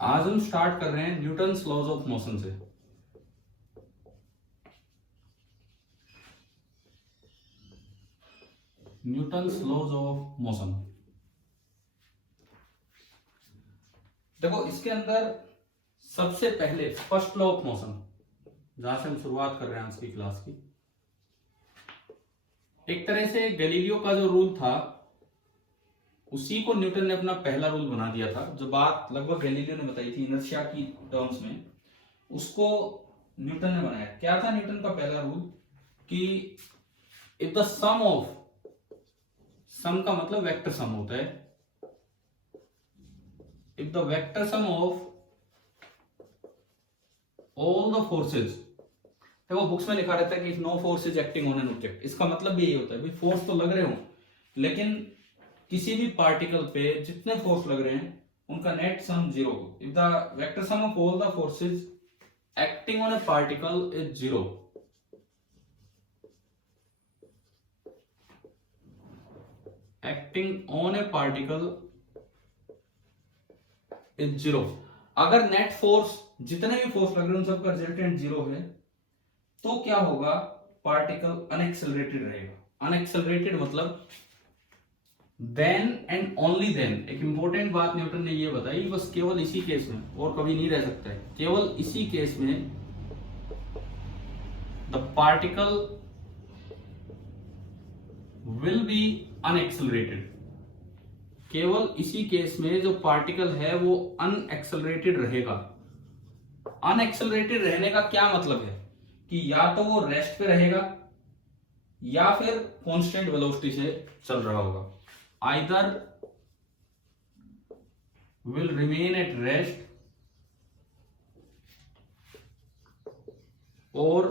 आज हम स्टार्ट कर रहे हैं न्यूटन्स लॉज ऑफ मोशन से। न्यूटन्स लॉज ऑफ मोशन, देखो इसके अंदर सबसे पहले फर्स्ट लॉ ऑफ मोशन, जहां से हम शुरुआत कर रहे हैं आज की क्लास की। एक तरह से गैलीलियो का जो रूल था उसी को न्यूटन ने अपना पहला रूल बना दिया था। जो बात लगभग गैलीलियो ने बताई थी इनर्शिया की टर्म्स में, उसको न्यूटन ने बनाया। क्या था न्यूटन का पहला रूल? कि if the sum of, sum का मतलब वेक्टर सम होता है, if the vector sum of all the forces, देखो बुक्स में लिखा रहता है कि if no force is acting on an object, इसका मतलब भी यही होता है भाई फोर्स तो लग रहे हो, लेकिन किसी भी पार्टिकल पे जितने फोर्स लग रहे हैं उनका नेट सम जीरो हो। If the vector sum of all the forces acting on A particle is zero, acting on A particle is zero, अगर नेट फोर्स जितने भी फोर्स लग रहे हैं उन सबका रिजल्टेंट जीरो है तो क्या होगा? पार्टिकल अनएक्सेलरेटेड रहेगा। अनएक्सेलरेटेड मतलब देन एंड ओनली देन, एक इंपॉर्टेंट बात न्यूटन ने ये बताई, बस केवल इसी केस में, और कभी नहीं रह सकता है, केवल इसी केस में the particle will be unaccelerated. केवल इसी केस में जो पार्टिकल है वो अनएक्सेलरेटेड रहेगा। अनएक्सेलरेटेड रहने का क्या मतलब है? कि या तो वो रेस्ट पे रहेगा या फिर कांस्टेंट वेलोसिटी से चल रहा होगा। Either will remain at rest और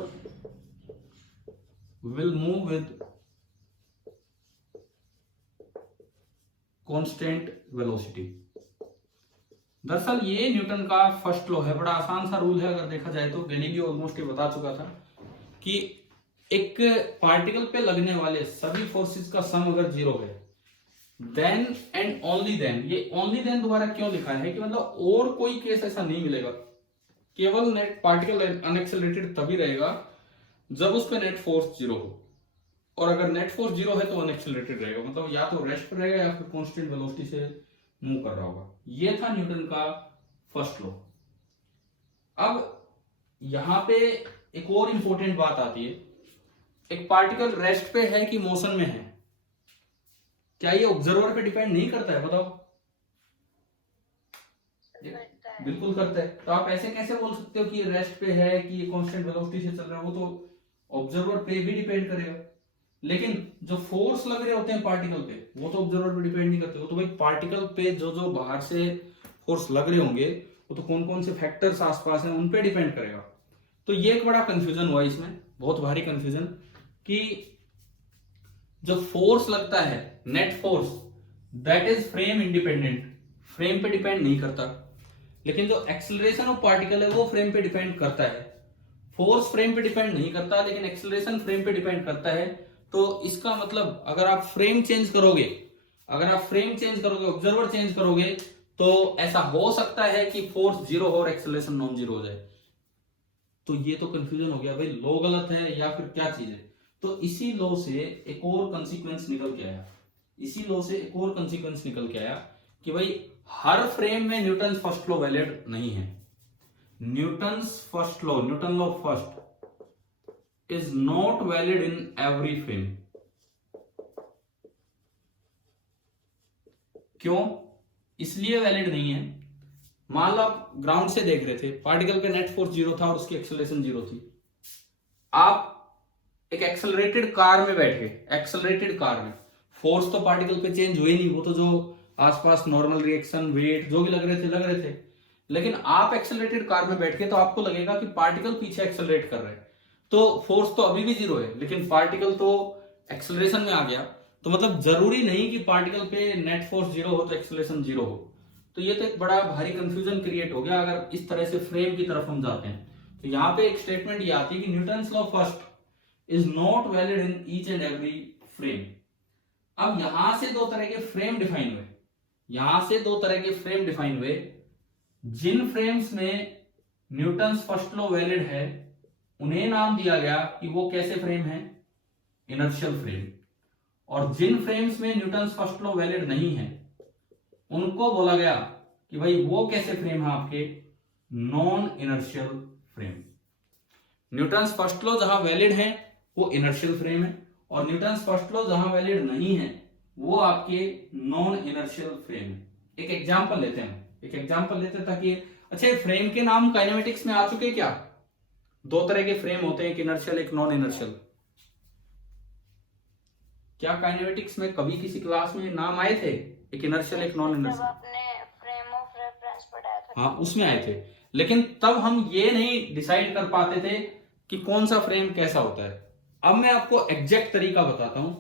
will move with constant velocity. दरअसल ये न्यूटन का फर्स्ट लॉ है, बड़ा आसान सा रूल है। अगर देखा जाए तो गैलीलियो ऑलमोस्ट ये बता चुका था कि एक पार्टिकल पे लगने वाले सभी फोर्सेस का सम अगर जीरो है, देन एंड ओनली देन, ये ओनली देन दोबारा क्यों लिखा है कि मतलब और कोई केस ऐसा नहीं मिलेगा, केवल नेट पार्टिकल अनएक्सेलरेटेड तभी रहेगा जब उस पर नेट फोर्स जीरो हो, और अगर नेट फोर्स जीरो है तो अनएक्सेलरेटेड रहेगा, मतलब या तो रेस्ट पर रहेगा या फिर कांस्टेंट वेलोसिटी से मूव कर रहा होगा। ये था न्यूटन का फर्स्ट लॉ। अब यहां पे एक और इंपॉर्टेंट बात आती है, एक पार्टिकल रेस्ट पे है कि मोशन में है, क्या ये ऑब्जर्वर पे डिपेंड नहीं करता है? बताओ। बिल्कुल करता है। तो आप ऐसे कैसे बोल सकते हो कि ये रेस्ट पे है, कि ये कांस्टेंट वेलोसिटी से चल रहा है? वो तो ऑब्जर्वर पे भी डिपेंड करेगा। लेकिन जो फोर्स लग रहे होते हैं पार्टिकल पे वो तो ऑब्जर्वर पे डिपेंड नहीं करते। वो तो भाई पार्टिकल पे जो जो बाहर से फोर्स लग रहे होंगे वो तो कौन कौन से फैक्टर्स आसपास हैं उन पे डिपेंड करेगा। तो ये एक बड़ा कंफ्यूजन हुआ इसमें, बहुत भारी कंफ्यूजन, कि जो फोर्स लगता है net force, that is frame independent, frame पे डिपेंड नहीं करता। लेकिन जो एक्सेलरेशन ऑफ पार्टिकल है वो फ्रेम पे डिपेंड करता है। फोर्स फ्रेम पे डिपेंड नहीं करता लेकिन एक्सेलरेशन फ्रेम पे डिपेंड करता है। तो इसका मतलब अगर आप फ्रेम चेंज करोगे, ऑब्जर्वर चेंज करोगे, तो ऐसा हो सकता है कि फोर्स जीरो हो और एक्सेलरेशन नॉन जीरो हो जाए। तो ये तो कंफ्यूजन हो गया भाई, लॉ गलत है या फिर क्या चीज है। तो इसी लॉ से एक और कंसीक्वेंस निकल के आया, कि भाई हर फ्रेम में न्यूटन फर्स्ट लॉ वैलिड नहीं है। Newton law first is not valid in every frame। क्यों इसलिए वैलिड नहीं है? मान लो आप ग्राउंड से देख रहे थे, पार्टिकल पे नेट फोर्स जीरो था और उसकी एक्सेलरेशन जीरो थी। आप एक एक्सेलरेटेड कार में बैठ गए, एक्सेलरेटेड कार में फोर्स तो पार्टिकल पे चेंज हुए नहीं, वो तो जो आसपास नॉर्मल रिएक्शन वेट जो भी लग रहे थे। लेकिन आप एक्सेलरेटेड कार में बैठ के तो आपको लगेगा कि पार्टिकल पीछे एक्सेलरेट कर रहे हैं, तो फोर्स तो अभी भी जीरो है लेकिन पार्टिकल तो एक्सेलरेशन में आ गया। तो मतलब जरूरी नहीं कि पार्टिकल पे नेट फोर्स जीरो हो तो एक्सेलरेशन जीरो हो। तो ये तो एक बड़ा भारी कंफ्यूजन क्रिएट हो गया अगर इस तरह से फ्रेम की तरफ हम जाते हैं। तो यहाँ पे एक स्टेटमेंट ये आती है कि Newton's law first is not valid in each and every frame. अब यहां से दो तरह के फ्रेम डिफाइन हुए, जिन फ्रेम्स में न्यूटन्स फर्स्ट लॉ वैलिड है उन्हें नाम दिया गया कि वो कैसे फ्रेम है, इनर्शियल फ्रेम। और जिन फ्रेम्स में न्यूटन्स फर्स्ट लॉ वैलिड नहीं है उनको बोला गया कि भाई वो कैसे फ्रेम है, आपके non inertial frame. Newton's first law जहां वैलिड है वो इनर्शियल फ्रेम है, और न्यूटन्स फर्स्ट लॉ जहां वैलिड नहीं है वो आपके नॉन इनर्शियल फ्रेम है। एक एग्जांपल लेते हैं ताकि अच्छा, फ्रेम के नाम काइनेमेटिक्स में आ चुके क्या? दो तरह के फ्रेम होते हैं, एक इनर्शियल एक नॉन इनर्शियल। क्या काइनेमेटिक्स में कभी किसी क्लास में नाम आए थे, एक इनर्शियल एक नॉन इनर्शियल? आपने फ्रेम ऑफ रेफरेंस पढ़ाया था। हाँ, उसमें आए थे, लेकिन तब हम ये नहीं डिसाइड कर पाते थे कि कौन सा फ्रेम कैसा होता है। अब मैं आपको एग्जैक्ट तरीका बताता हूं।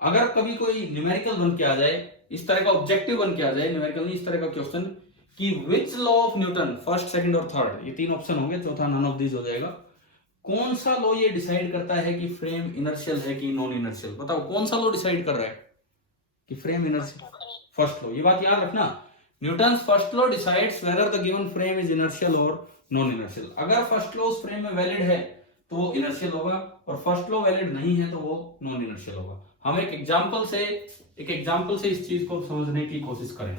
अगर कभी कोई न्यूमेरिकल बन के आ जाए, इस तरह का ऑब्जेक्टिव बन के आ जाए, न्यूमेरिकल नहीं, इस तरह का क्वेश्चन कि which law of Newton, first second और थर्ड, ये तीन ऑप्शन होंगे, चौथा नन ऑफ दिस हो जाएगा। कौन सा लॉ ये डिसाइड करता है कि फ्रेम इनर्शियल है कि नॉन इनर्शियल? बताओ कौन सा लॉ डिसाइड कर रहा है कि फ्रेम इनर्शियल? First law. ये बात याद रखना, Newton's first law decides whether the given frame is inertial और नॉन इनर्शियल। अगर फर्स्ट लॉ उस फ्रेम में वैलिड है तो वो इनर्शियल होगा, और फर्स्ट लॉ वैलिड नहीं है तो वो नॉन इनर्शियल होगा। हम एक एग्जांपल से इस चीज को समझने की कोशिश करें।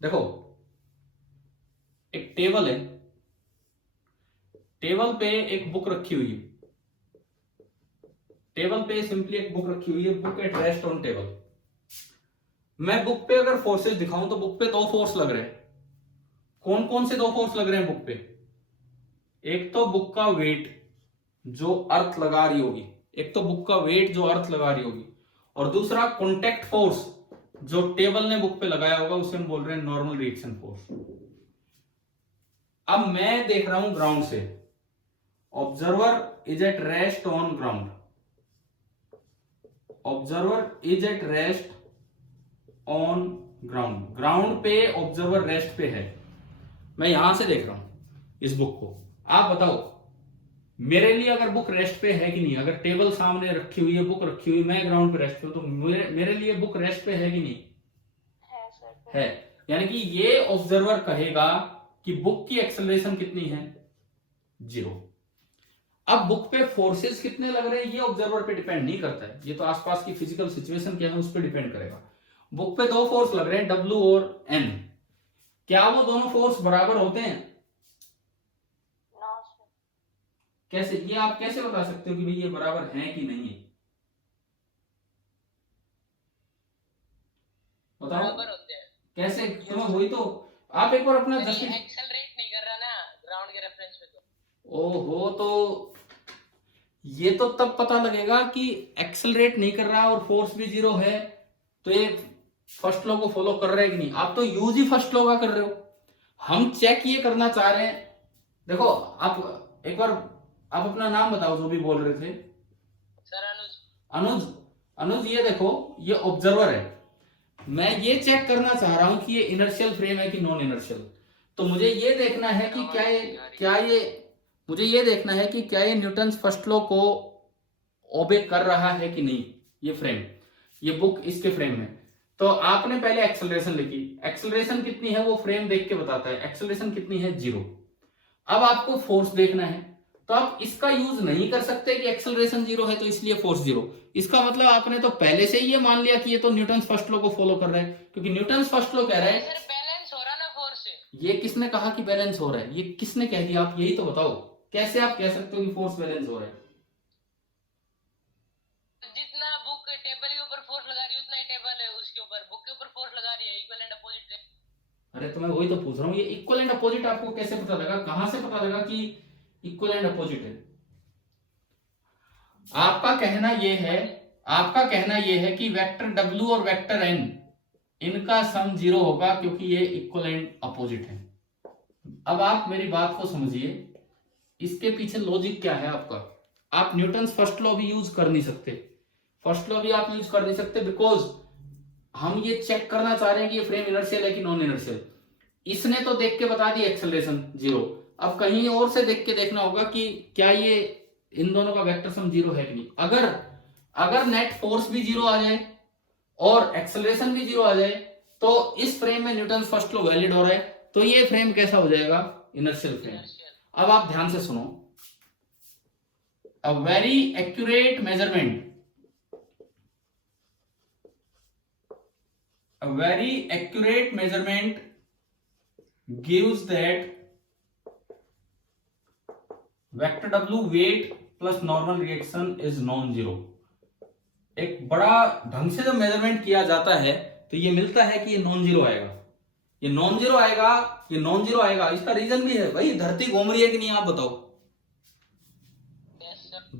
देखो, एक टेबल है, टेबल पे एक बुक रखी हुई है, टेबल पे सिंपली एक बुक रखी हुई है, book at rest on table. मैं बुक पे अगर फोर्सेस दिखाऊं तो बुक पे दो फोर्स लग रहे हैं। कौन कौन से दो फोर्स लग रहे हैं बुक पे? एक तो बुक का वेट जो अर्थ लगा रही होगी, और दूसरा कॉन्टैक्ट फोर्स जो टेबल ने बुक पे लगाया होगा, उसे हम बोल रहे हैं नॉर्मल रिएक्शन फोर्स। अब मैं देख रहा हूं ग्राउंड से, observer is at rest on ground, ground पे ऑब्जर्वर रेस्ट पे है। मैं यहां से देख रहा हूं इस बुक को। आप बताओ मेरे लिए अगर बुक रेस्ट पे है कि नहीं? अगर टेबल सामने रखी हुई है, बुक रखी हुई, मैं ग्राउंड पे रेस्ट पे हूं, तो मेरे लिए बुक रेस्ट पे है कि नहीं? है। यानी कि ये ऑब्जर्वर कहेगा कि बुक की एक्सेलरेशन कितनी है? 0। अब बुक पे फोर्सेस कितने लग रहे हैं ये ऑब्जर्वर पे डिपेंड नहीं करता है, ये तो आसपास की फिजिकल सिचुएशन क्या है उस पर डिपेंड करेगा। बुक पे दो फोर्स लग रहे हैं, W और N। क्या वो दोनों फोर्स बराबर होते हैं? कैसे? ये आप कैसे बता सकते हो कि भाई ये बराबर हैं कि नहीं है? बताओ बराबर होते हैं। कैसे? तुम्हें वही तो, आप एक बार अपना एक्सेलरेट नहीं कर रहा ना ग्राउंड के रेफरेंस पे तो। ओहो, तो ये तो तब पता लगेगा कि एक्सेलरेट नहीं कर रहा और फोर्स भी 0 है, तो ये फर्स्ट लॉ को फॉलो कर रहे हैं कि नहीं? आप तो यूज ही फर्स्ट लॉ का कर रहे हो। हम चेक ये करना चाह रहे हैं। देखो, आप एक बार आप अपना नाम बताओ जो भी बोल रहे थे। सर अनुज, ये देखो, ये ऑब्जर्वर है। मैं ये चेक करना चाह रहा हूं कि ये इनर्शियल फ्रेम है कि नॉन इनर्शियल। तो मुझे ये देखना है कि क्या ये न्यूटन्स फर्स्ट लॉ को ओबे कर रहा है कि नहीं। ये फ्रेम, ये बुक इसके फ्रेम में। तो आपने पहले एक्सेलरेशन लिखी, एक्सेलरेशन कितनी है वो फ्रेम देख के बताता है, एक्सेलरेशन कितनी है? 0। अब आपको फोर्स देखना है, तो आप इसका यूज नहीं कर सकते कि एक्सेलरेशन 0 है तो इसलिए फोर्स 0। इसका मतलब आपने तो पहले से ही ये मान लिया कि ये तो न्यूटन्स फर्स्ट लॉ को फॉलो कर रहा है, क्योंकि न्यूटन्स फर्स्ट लॉ कह रहा है बैलेंस हो रहा ना फोर्स से। ये किसने कहा कि बैलेंस हो रहा है? ये किसने कह दिया? आप यही तो बताओ, कैसे आप कह सकते हो कि फोर्स बैलेंस हो रहा है? जितना बुक टेबल के ऊपर फोर्स लगा रही है उतना ही टेबल है उसके ऊपर, बुक के ऊपर फोर्स लगा रही है, इक्वल एंड अपोजिट है। अरे तो मैं वही तो पूछ रहा हूँ, ये इक्वल एंड अपोजिट आपको कैसे पता लगा? कहां से पता लगा कि इक्वल एंड अपोजिट है? आपका कहना यह है कि वेक्टर W और वेक्टर N इनका सम 0 होगा क्योंकि ये इक्वल एंड अपोजिट है। अब आप मेरी बात को समझिए, इसके पीछे लॉजिक क्या है आपका? आप न्यूटन्स फर्स्ट लॉ भी यूज कर नहीं सकते, बिकॉज हम ये चेक करना चाह रहे हैं कि ये फ्रेम इनर्शियल है कि नॉन इनर्शियल। इसने तो देख के बता दी एक्सेलरेशन 0। अब कहीं और से देख के देखना होगा कि क्या ये इन दोनों का वेक्टर सम 0 है कि नहीं। अगर नेट फोर्स भी 0 आ जाए और एक्सेलरेशन भी 0 आ जाए तो इस फ्रेम में न्यूटन फर्स्ट लॉ वैलिड हो रहा है, तो ये फ्रेम कैसा हो जाएगा? Inertial frame. अब आप ध्यान से सुनो, a very accurate measurement, a very accurate measurement gives that vector W weight plus normal reaction is non-zero। एक बड़ा ढंग से जब मेजरमेंट किया जाता है तो ये मिलता है कि ये नॉन जीरो आएगा, ये नॉन जीरो आएगा, ये नॉन जीरो आएगा। इसका रीजन भी है भाई, धरती घूम रही है कि नहीं आप बताओ?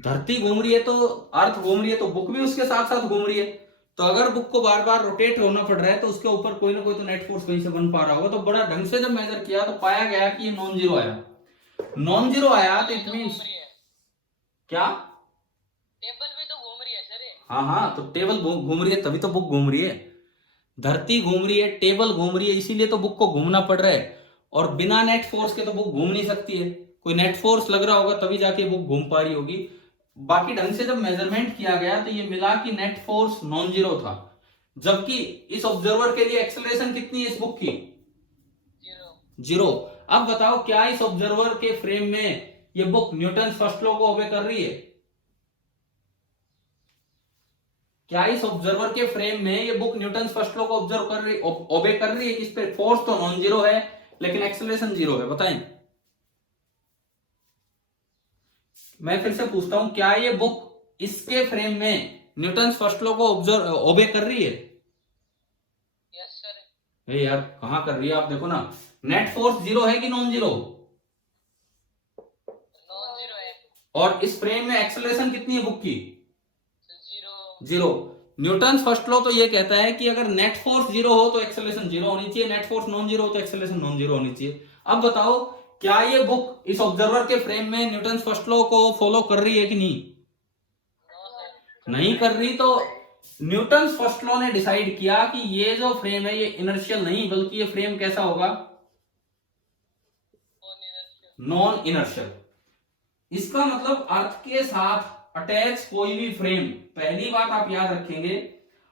धरती घूम रही है तो अर्थ घूम रही है, तो बुक भी उसके साथ साथ घूम रही है। तो अगर बुक को बार बार रोटेट होना पड़ रहा है तो उसके ऊपर कोई ना कोई तो नेट फोर्स कहीं से बन पा रहा होगा। तो बड़ा ढंग से जब मेजर किया तो पाया गया कि ये नॉन जीरो आया। नॉन जीरो आया तो इट मींस क्या? टेबल भी तो घूम रही है सर। हाँ हाँ, तो टेबल घूम रही है तभी तो बुक घूम रही है। धरती घूम रही है, टेबल घूम रही है, इसीलिए तो बुक को घूमना पड़ रहा है। और बिना नेट फोर्स के तो बुक घूम नहीं सकती है, कोई नेट फोर्स लग रहा होगा तभी जाके बुक घूम पा रही होगी। बाकी ढंग से जब मेजरमेंट किया गया तो ये मिला कि नेट फोर्स नॉन जीरो था, जबकि इस ऑब्जर्वर के लिए एक्सेलरेशन कितनी है इस बुक की? जीरो। अब बताओ क्या इस ऑब्जर्वर के फ्रेम में ये बुक न्यूटन फर्स्ट लॉ को ओबे कर रही है? क्या इस ऑब्जर्वर के फ्रेम में ये बुक न्यूटन फर्स्ट लॉ को ऑब्जर्व कर रही, ओबे कर रही है? कि इस पे फोर्स तो नॉन जीरो है लेकिन एक्सेलरेशन जीरो है, बताएं। मैं फिर से पूछता हूं, क्या ये बुक इसके फ्रेम में न्यूटन फर्स्ट लॉ को ऑब्जर्व ओबे कर रही है? Yes sir. अरे यार कहां कर रही है? आप देखो ना, नेट फोर्स जीरो है कि नॉन जीरो? नॉन जीरो है। और इस फ्रेम में एक्सेलरेशन कितनी है बुक की? Zero. Zero. Newton first law तो ये कहता है कि अगर नेट फोर्स जीरो हो तो एक्सेलरेशन जीरो होनी चाहिए, नेट फोर्स नॉन जीरो हो तो एक्सेलरेशन नॉन जीरो होनी चाहिए। अब बताओ क्या ये बुक इस ऑब्जर्वर के फ्रेम में न्यूटन फर्स्ट लॉ को फॉलो कर रही है कि नहीं? नहीं कर रही। तो न्यूटन फर्स्ट लॉ ने डिसाइड किया कि ये जो फ्रेम है ये इनर्शियल नहीं, बल्कि ये फ्रेम कैसा होगा? Non inertial. इसका मतलब अर्थ के साथ अटैच कोई भी फ्रेम, पहली बात आप याद रखेंगे,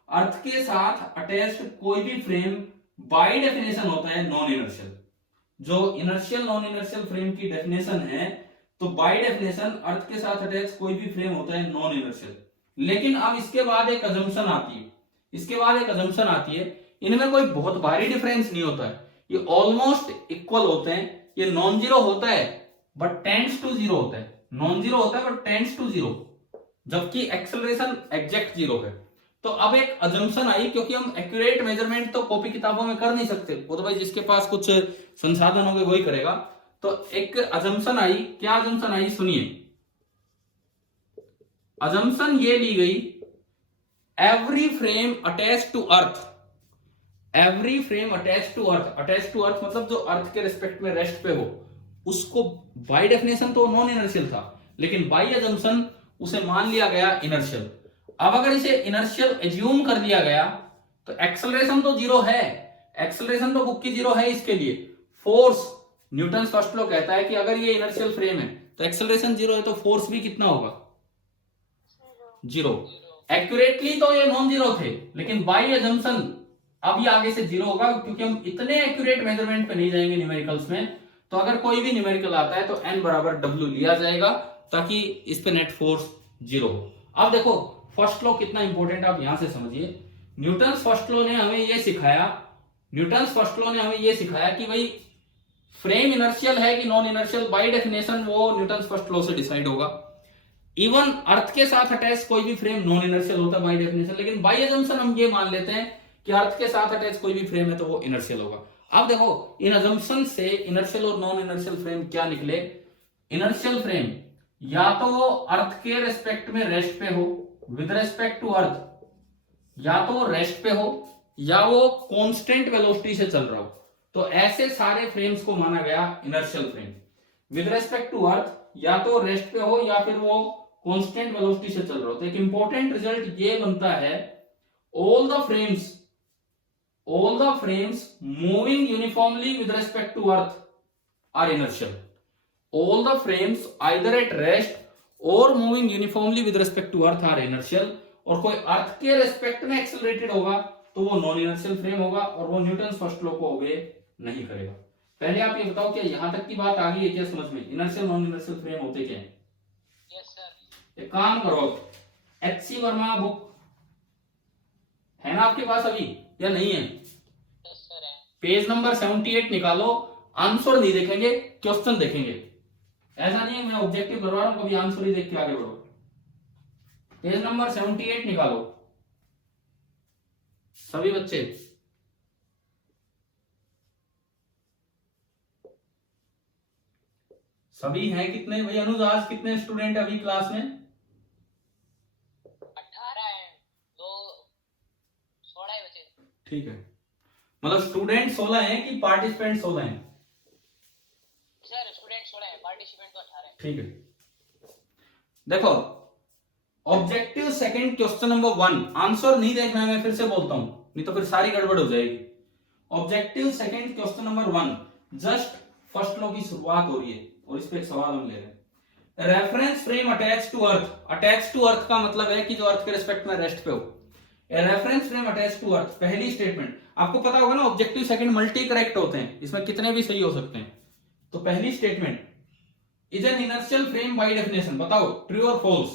अर्थ के साथ अटैच्ड कोई भी फ्रेम बाय डेफिनेशन होता है नॉन इनर्शियल। जो इनर्शियल नॉन इनर्शियल फ्रेम की डेफिनेशन है, तो बाय डेफिनेशन अर्थ के साथ अटैच कोई भी फ्रेम होता है नॉन इनर्शियल। लेकिन अब इसके बाद एक अजम्पशन आती है, इनमें कोई बहुत भारी डिफरेंस नहीं होता है, ये ऑलमोस्ट इक्वल होते हैं। ये नॉन जीरो होता है बट टेंड्स टू जीरो होता है, नॉन जीरो होता है बट टेंड्स टू जीरो, जबकि एक्सेलरेशन एग्जैक्ट जीरो है। तो अब एक अजम्पशन आई, क्योंकि हम एक्यूरेट मेजरमेंट तो कॉपी किताबों में कर नहीं सकते, वो तो भाई जिसके पास कुछ संसाधन होंगे वही करेगा। तो एक अजम्पशन आई, क्या अजम्पशन आई सुनिए। अजम्पशन ये ली गई, every frame attach to earth, every frame attach to earth, attach to earth मतलब जो अर्थ के रिस्पेक्ट में रेस्ट पे हो, उसको बाय डेफिनेशन तो नॉन इनर्शियल था, लेकिन बाय अजम्पशन उसे मान लिया गया इनर्शियल। अब अगर इसे इनर्शियल एज्यूम कर दिया गया तो एक्सेलरेशन तो जीरो है, एक्सेलरेशन तो बुक की जीरो है। इसके लिए फोर्स, न्यूटन फर्स्ट लॉ कहता है कि अगर ये इनर्शियल फ्रेम है तो एक्सेलरेशन जीरो है, तो फोर्स भी कितना होगा? जीरो। एक्यूरेटली तो ये नॉन जीरो थे, लेकिन बाय अजम्पशन अब ये आगे से जीरो होगा, क्योंकि हम इतने एक्यूरेट मेजरमेंट पे नहीं जाएंगे न्यूमेरिकल्स में। तो अगर कोई भी न्यूमेरिकल आता है तो n बराबर w लिया जाएगा ताकि इस पे नेट फोर्स जीरो हो। अब देखो फर्स्ट लॉ कितना इंपॉर्टेंट, आप यहां से समझिए। न्यूटन फर्स्ट लॉ ने हमें ये सिखाया कि भाई फ्रेम इनर्शियल है कि नॉन इनर्शियल, बाय डेफिनेशन वो न्यूटन फर्स्ट लॉ से डिसाइड होगा। इवन अर्थ के साथ अटैच कोई भी फ्रेम नॉन इनर्शियल होता है बाय डेफिनेशन, लेकिन बाय अजम्पशन हम ये मान लेते हैं कि अर्थ के साथ अटैच कोई भी फ्रेम है तो वो इनर्शियल होगा। अब देखो इन अजम्पशन से इनर्शियल और नॉन इनर्शियल फ्रेम क्या निकले। इनर्शियल फ्रेम या तो वो अर्थ के रेस्पेक्ट में रेस्ट पे हो, विद रेस्पेक्ट टू अर्थ, या तो वो रेस्ट पे हो या वो कांस्टेंट वेलोसिटी से चल रहा हो। तो ऐसे सारे फ्रेम्स को माना गया inertial frame. With respect to earth या तो रेस्ट पे हो या फिर वो कांस्टेंट वेलोसिटी से चल रहा हो। तो एक इंपॉर्टेंट रिजल्ट ये बनता है, all the frames moving uniformly with respect to earth are inertial. All the frames either at rest or moving uniformly with respect to earth are inertial. और कोई अर्थ के रेस्पेक्ट में एक्सेलरेटेड होगा तो वो नॉन इनर्शियल फ्रेम होगा और वो न्यूटन फर्स्ट लॉ को ओबे नहीं करेगा। पहले आप ये बताओ क्या यहां तक की बात आ गई है क्या समझ में? इनर्शियल नॉन इनर्शियल फ्रेम होते क्या है? Yes sir. एक काम करो, एच.सी. वर्मा बुक है ना आपके पास अभी या नहीं है? यस सर है। पेज नंबर 78 निकालो, आंसर नहीं देखेंगे, क्वेश्चन देखेंगे। ऐसा नहीं है मैं ऑब्जेक्टिव करवा रहा हूं, कभी आंसर ही देख के आगे बढ़ो। पेज नंबर 78 निकालो सभी बच्चे। सभी हैं कितने भाई? अनुज आज कितने स्टूडेंट अभी क्लास में? 18 है, दो 16 ही बचे। ठीक है, मतलब स्टूडेंट 16 हैं कि पार्टिसिपेंट 16 हैं? सर स्टूडेंट 16 है, पार्टिसिपेंट तो 18 है। ठीक है, देखो objective second question number 1, answer नहीं देखना है, मैं फिर से बोलता हूं नहीं तो फिर सारी गड़बड़ हो जाएगी। Objective second question number 1, just first law की शुरुआत हो रही है और इस पे एक सवाल हम ले रहे हैं। Reference frame attach to earth. Attach to earth का मतलब है कि जो अर्थ के रिस्पेक्ट में रेस्ट पे हो। Reference frame attach to earth, पहली स्टेटमेंट आपको पता होगा ना, ऑब्जेक्टिव सेकंड मल्टी करेक्ट होते हैं, इसमें कितने भी सही हो सकते हैं। तो पहली statement is an inertial frame by definition, बताओ ट्रू और फॉल्स?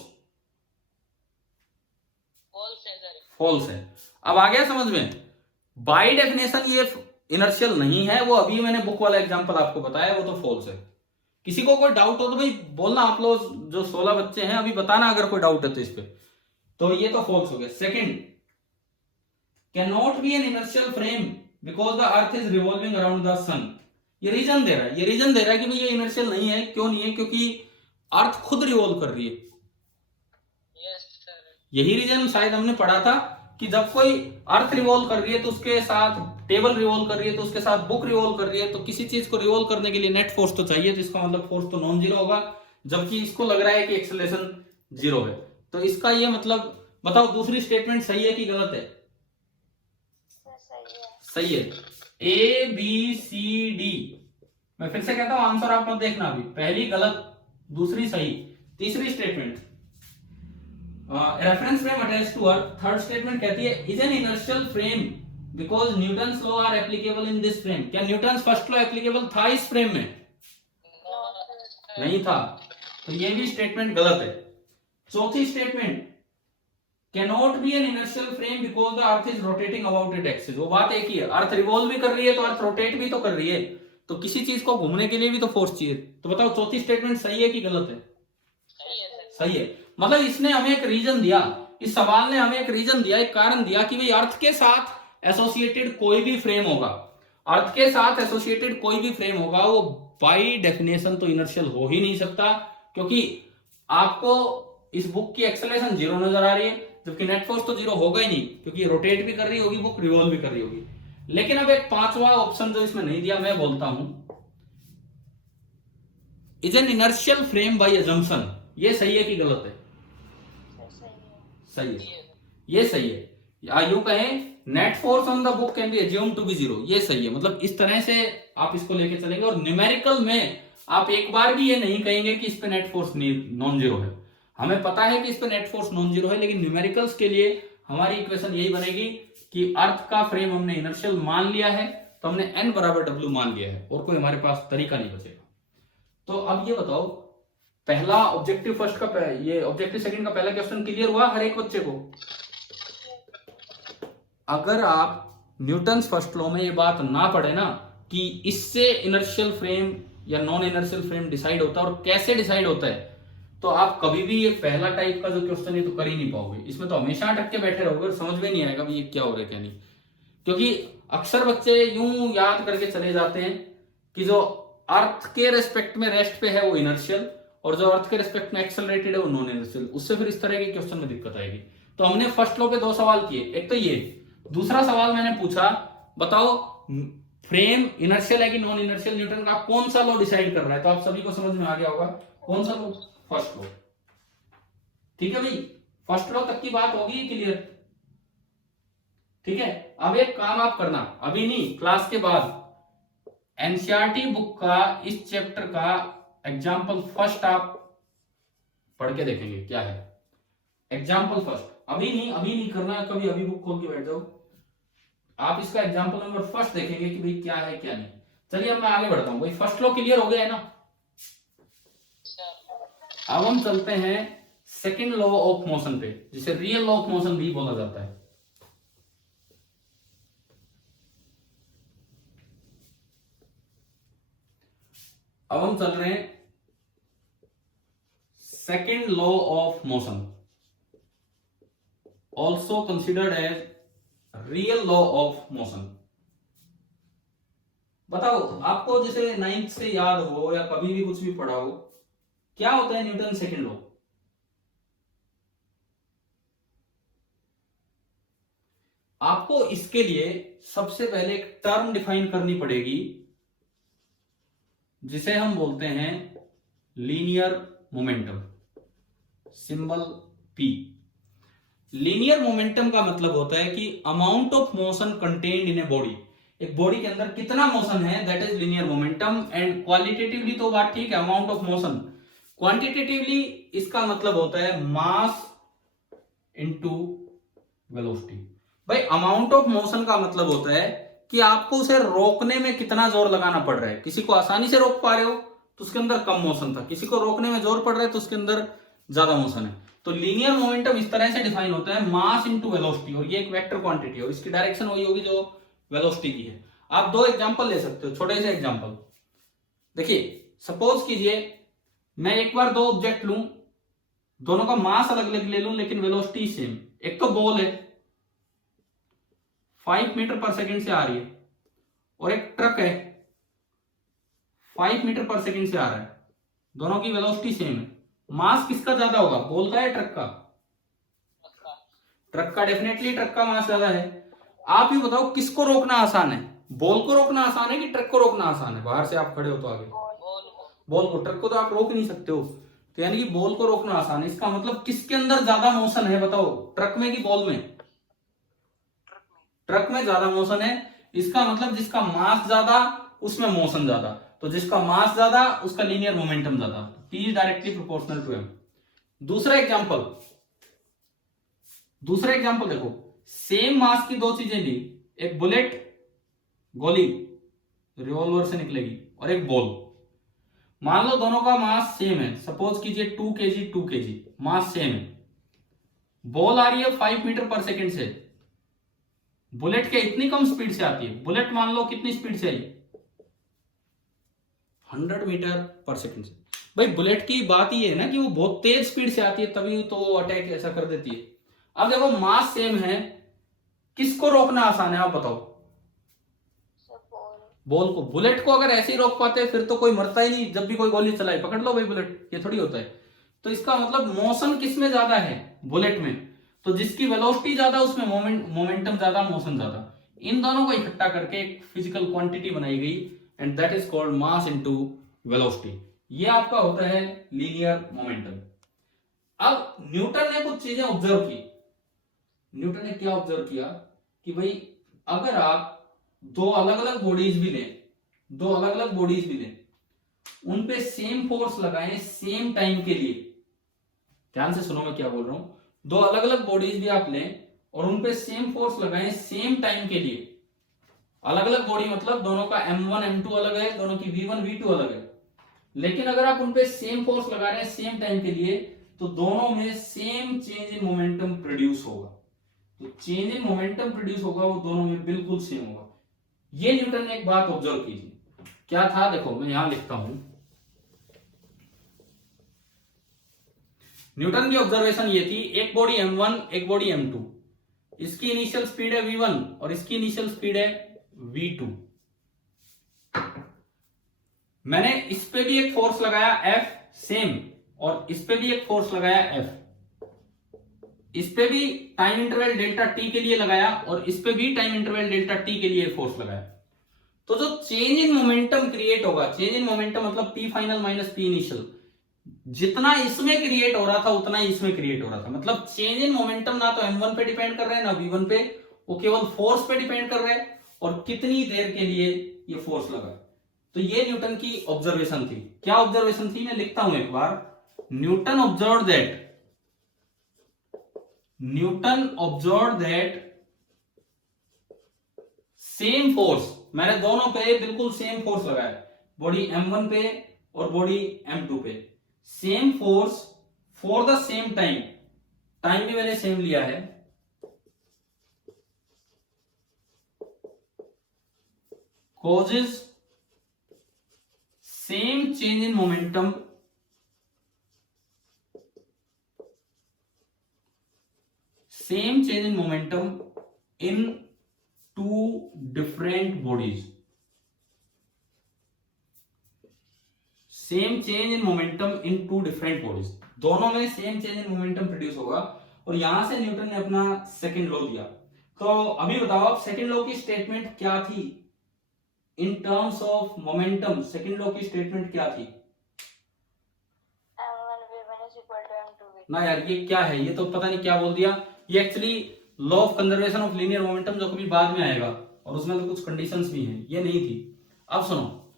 फॉल्स है सर। फॉल्स है। अब आ गया समझ में? बाय डेफिनेशन ये इनर्शियल नहीं है, वो अभी मैंने बुक वाला एग्जांपल आपको बताया, वो तो फॉल्स है। किसी को कोई डाउट हो तो भाई बोलना, आप लोग जो 16 बच्चे हैं अभी बताना अगर कोई डाउट है तो इस पे। तो ये तो फॉल्स हो गया। Second, can not be an inertial frame because the earth is revolving around the sun. ये रीजन दे रहा है, ये रीजन दे रहा है कि भाई ये इनर्शियल नहीं है। क्यों नहीं है? क्योंकि अर्थ खुद रिवॉल्व कर रही है। Yes sir. यही रीजन शायद हमने पढ़ा था कि जब कोई अर्थ रिवॉल्व कर रही है तो उसके साथ टेबल रिवॉल्व कर रही है, तो उसके साथ बुक रिवॉल्व कर रही है। तो किसी चीज को रिवॉल्व करने के लिए नेट फोर्स तो चाहिए, तो इसका मतलब फोर्स तो नॉन जीरो होगा, जबकि इसको लग रहा है कि एक्सेलरेशन जीरो है। तो इसका ये मतलब बताओ दूसरी स्टेटमेंट सही है कि गलत है? सही है। सही है। ए बी सी डी, मैं फिर से कहता हूं आंसर आप मत देखना अभी। पहली गलत, दूसरी सही। तीसरी statement reference frame attach to earth. Third statement कहती है is an inertial frame because Newton's law are applicable in this frame. क्या न्यूटन्स फर्स्ट लॉ एप्लीकेबल था इस फ्रेम में? नहीं था, तो ये भी स्टेटमेंट गलत है। चौथी statement can not be an inertial frame because the earth is rotating about it axis. वो बात एक ही है, अर्थ रिवॉल्व भी कर रही है तो अर्थ रोटेट भी तो कर रही है, तो किसी चीज को घूमने के लिए भी तो फोर्स चाहिए। तो बताओ चौथी स्टेटमेंट सही है कि गलत है? सही है सर। सही है। मतलब इसने हमें एक रीजन दिया, इस सवाल ने हमें एक रीजन दिया, एक कारण दिया कि भाई अर्थ के साथ एसोसिएटेड कोई भी फ्रेम होगा, अर्थ के साथ एसोसिएटेड कोई भी फ्रेम होगा, वो बाय डेफिनेशन तो इनर्शियल हो ही नहीं सकता, क्योंकि आपको इस बुक की एक्सेलरेशन जीरो नजर आ रही है, जबकि नेट फोर्स तो जीरो होगा ही नहीं, क्योंकि रोटेट भी कर रही होगी बुक, रिवॉल्व भी कर रही होगी। लेकिन अब एक पांचवा ऑप्शन जो इसमें नहीं दिया, मैं बोलता हूं is an inertial frame by assumption. ये सही है कि गलत है? सही है। ये सही है। या यूं कहें net force on the book can be assumed to be zero, ये सही है। मतलब इस तरह से आप इसको लेके चलेंगे और न्यूमेरिकल में आप एक बार भी ये नहीं कहेंगे कि इस पे नेट फोर्स नॉन जीरो है। हमें पता है कि इस पे नेट फोर्स नॉन जीरो है, लेकिन न्यूमेरिकल्स के लिए हमारी इक्वेशन यही बनेगी कि अर्थ का फ्रेम हमने इनर्शियल मान लिया है, तो हमने n बराबर w मान लिया है और कोई हमारे पास तरीका नहीं बचेगा। तो अब ये बताओ, पहला ऑब्जेक्टिव फर्स्ट का, ये ऑब्जेक्टिव सेकंड का पहला क्वेश्चन क्लियर हुआ हर एक बच्चे को? अगर आप न्यूटन्स फर्स्ट लॉ में ये बात ना पढ़े ना कि इससे इनर्शियल फ्रेम या नॉन इनर्शियल फ्रेम डिसाइड होता है और कैसे डिसाइड होता है, तो आप कभी भी ये पहला टाइप का जो क्वेश्चन है तो कर ही नहीं पाओगे। इसमें तो हमेशा अटक के बैठे रहोगे और समझ में नहीं आएगा ये क्या हो रहा है क्या नहीं। क्योंकि अक्सर बच्चे यूं याद करके चले जाते हैं कि जो अर्थ के रेस्पेक्ट में रेस्ट पे है वो इनर्शियल, और जो अर्थ के रेस्पेक्ट में एक्सेलरेटेड है वो नॉन इनर्शियल। उससे फिर इस तरह के क्वेश्चन में दिक्कत आएगी। तो हमने फर्स्ट लॉ पे दो सवाल किए, एक तो ये, दूसरा सवाल मैंने पूछा बताओ फ्रेम इनर्शियल है कि नॉन इनर्शियल, न्यूटन का कौन सा लॉ डिसाइड कर रहा है? तो आप सभी को समझ में आ गया होगा कौन सा लॉ? First law. ठीक है भाई, फर्स्ट लॉ तक की बात होगी क्लियर? ठीक है। अब एक काम आप करना, अभी नहीं क्लास के बाद, एनसीईआरटी बुक का इस चैप्टर का एग्जाम्पल फर्स्ट आप पढ़ के देखेंगे क्या है। 'एग्जाम्पल फर्स्ट', अभी नहीं करना है कभी, अभी बुक खोल के बैठ जाओ। आप इसका एग्जांपल नंबर फर्स्ट देखेंगे कि भाई क्या है क्या नहीं। चलिए अब मैं आगे बढ़ता हूं। भाई फर्स्ट लॉ क्लियर हो गया है ना। सर अब हम चलते हैं सेकंड लॉ ऑफ मोशन पे, जिसे रियल लॉ ऑफ मोशन भी बोला जाता है। अब हम चल रहे हैं second law of motion, also considered as real law of motion. बताओ आपको जैसे नाइन्थ से याद हो या कभी भी कुछ भी पढ़ा हो, क्या होता है न्यूटन सेकंड लॉ? आपको इसके लिए सबसे पहले एक टर्म डिफाइन करनी पड़ेगी, जिसे हम बोलते हैं linear momentum, symbol P. Linear momentum का मतलब होता है कि amount of motion contained in a body. एक बॉडी के अंदर कितना मोशन है, that is linear momentum. And qualitatively तो बात ठीक है, अमाउंट ऑफ मोशन। क्वांटिटेटिवली इसका मतलब होता है मास इनटू वेलोसिटी। भाई अमाउंट ऑफ मोशन का मतलब होता है कि आपको उसे रोकने में कितना जोर लगाना पड़ रहा है। किसी को आसानी से रोक पा रहे हो तो उसके अंदर कम मोशन था, किसी को रोकने में जोर पड़ रहा है तो उसके अंदर ज्यादा मोशन है। तो लीनियर मोमेंटम इस तरह से डिफाइन होता है, मास इनटू वेलोसिटी, और ये एक वेक्टर क्वांटिटी है और इसकी डायरेक्शन वही होगी जो वेलोसिटी की है। आप दो एग्जांपल ले सकते हो, छोटे से एग्जांपल। देखिए सपोज कीजिए मैं एक बार दो ऑब्जेक्ट लूं, दोनों का मास अलग अलग ले लूं लेकिन वेलोसिटी सेम। एक तो बॉल है 5 मीटर पर सेकंड से आ रही है, और एक ट्रक है 5 मीटर पर सेकंड से आ रहा है। दोनों की वेलोसिटी सेम है। मास किसका ज्यादा होगा, बॉल का या ट्रक का? ट्रक का। डेफिनेटली ट्रक का मास ज्यादा है। आप ही बताओ किसको रोकना आसान है, बॉल को रोकना आसान है कि ट्रक को रोकना आसान है? बाहर से आप खड़े हो तो आगे बॉल को, ट्रक को तो आप रोक नहीं सकते हो। तो यानी कि बॉल को रोकना आसान है। इसका मतलब किसके अंदर ज्यादा मोशन है बताओ, ट्रक में कि बॉल में? ट्रक में ज्यादा मोशन है। इसका मतलब जिसका मास ज्यादा उसमें मोशन ज्यादा, तो जिसका मास ज्यादा उसका लीनियर मोमेंटम ज्यादा। P is directly proportional to M। दूसरा एग्जांपल देखो, सेम मास की दो चीजें ली, एक बुलेट गोली रिवॉल्वर से निकलेगी और एक बॉल। मान लो दोनों का मास सेम है, सपोज कीजिए 2 kg 2 kg, मास सेम है। बॉल आ रही है 5 मीटर पर सेकंड से, बुलेट के इतनी कम स्पीड से आती है। बुलेट मान लो कितनी स्पीड से आई, 100 मीटर पर सेकंड से। भाई बुलेट की बात ये है ना कि वो बहुत तेज स्पीड से आती है, तभी तो वो अटैक ऐसा कर देती है। अब देखो मास सेम है, किसको रोकना आसान है आप बताओ? बॉल को। बुलेट को अगर ऐसे ही रोक पाते फिर तो कोई मरता ही नहीं, जब भी कोई गोली चलाए पकड़ लो भाई बुलेट, ये थोड़ी होता है। तो इसका मतलब मोशन किसमें ज्यादा है, बुलेट में। तो जिसकी वेलोसिटी ज्यादा उसमें मोमेंटम ज्यादा, मोशन ज्यादा। इन दोनों को इकट्ठा करके एक फिजिकल क्वांटिटी बनाई गई and that is called mass into velocity. ये आपका होता है लीनियर मोमेंटम। अब न्यूटन ने कुछ चीजें ऑब्जर्व की। न्यूटन ने क्या ऑब्जर्व किया कि भाई अगर आप दो अलग अलग बॉडीज भी लें, उन पे सेम फोर्स लगाएं सेम टाइम के लिए। ध्यान से सुनो मैं क्या बोल रहा हूं। दो अलग अलग बॉडीज भी आप लें और उन पे सेम फोर्स लगाएं सेम टाइम के लिए। अलग अलग बॉडी मतलब दोनों का M1 M2 अलग है, दोनों की V1 V2 अलग है। लेकिन अगर आप उन पे सेम फोर्स लगा रहे हैं सेम टाइम के लिए, तो दोनों में same change in momentum produce होगा। तो चेंज इन मोमेंटम प्रोड्यूस होगा वो दोनों में बिल्कुल सेम होगा। ये न्यूटन ने एक बात ऑब्जर्व की थी। क्या था देखो मैं यहां लिखता हूं। न्यूटन की ऑब्जर्वेशन ये थी, एक बॉडी M1 एक बॉडी M2, इसकी इनिशियल स्पीड है V1 और इसकी इनिशियल स्पीड है V2। मैंने इस पे भी एक फोर्स लगाया F सेम, और इस पे भी एक फोर्स लगाया F। इस पे भी टाइम इंटरवल डेल्टा t के लिए लगाया और इस पे भी टाइम इंटरवल डेल्टा t के लिए फोर्स लगाया। तो जो चेंज इन मोमेंटम क्रिएट होगा, चेंज इन मोमेंटम मतलब P final minus P initial, जितना इसमें क्रिएट हो रहा था उतना ही इसमें क्रिएट हो रहा था। मतलब चेंज इन मोमेंटम ना तो M1 पे डिपेंड कर रहा है ना V1 पे, वो केवल फोर्स पे डिपेंड कर रहा है और कितनी देर के लिए ये फोर्स लगा। तो ये न्यूटन की ऑब्जर्वेशन थी। क्या ऑब्जर्वेशन थी, मैं लिखता हूं एक बार। Newton observe that same force, मैंने दोनों पे बिल्कुल सेम फोर्स लगाया, बॉडी m1 पे और बॉडी m2 पे, same force for the same time, time भी मैंने सेम लिया है, causes same change in momentum in two different bodies, same change in momentum in two different bodies, दोनों में same change in momentum produce होगा, और यहां से न्यूटन ने अपना सेकंड लॉ दिया। तो अभी बताओ आप सेकंड लॉ की स्टेटमेंट क्या थी in terms of momentum, second law की स्टेटमेंट क्या थी? m1v1 is equal to m2v2। ना यार ये क्या है, ये तो पता नहीं क्या बोल दिया, ये actually law of conservation of linear momentum जो कभी बाद में आएगा, और उसमें तो कुछ कंडीशंस भी हैं, ये नहीं थी। अब सुनो,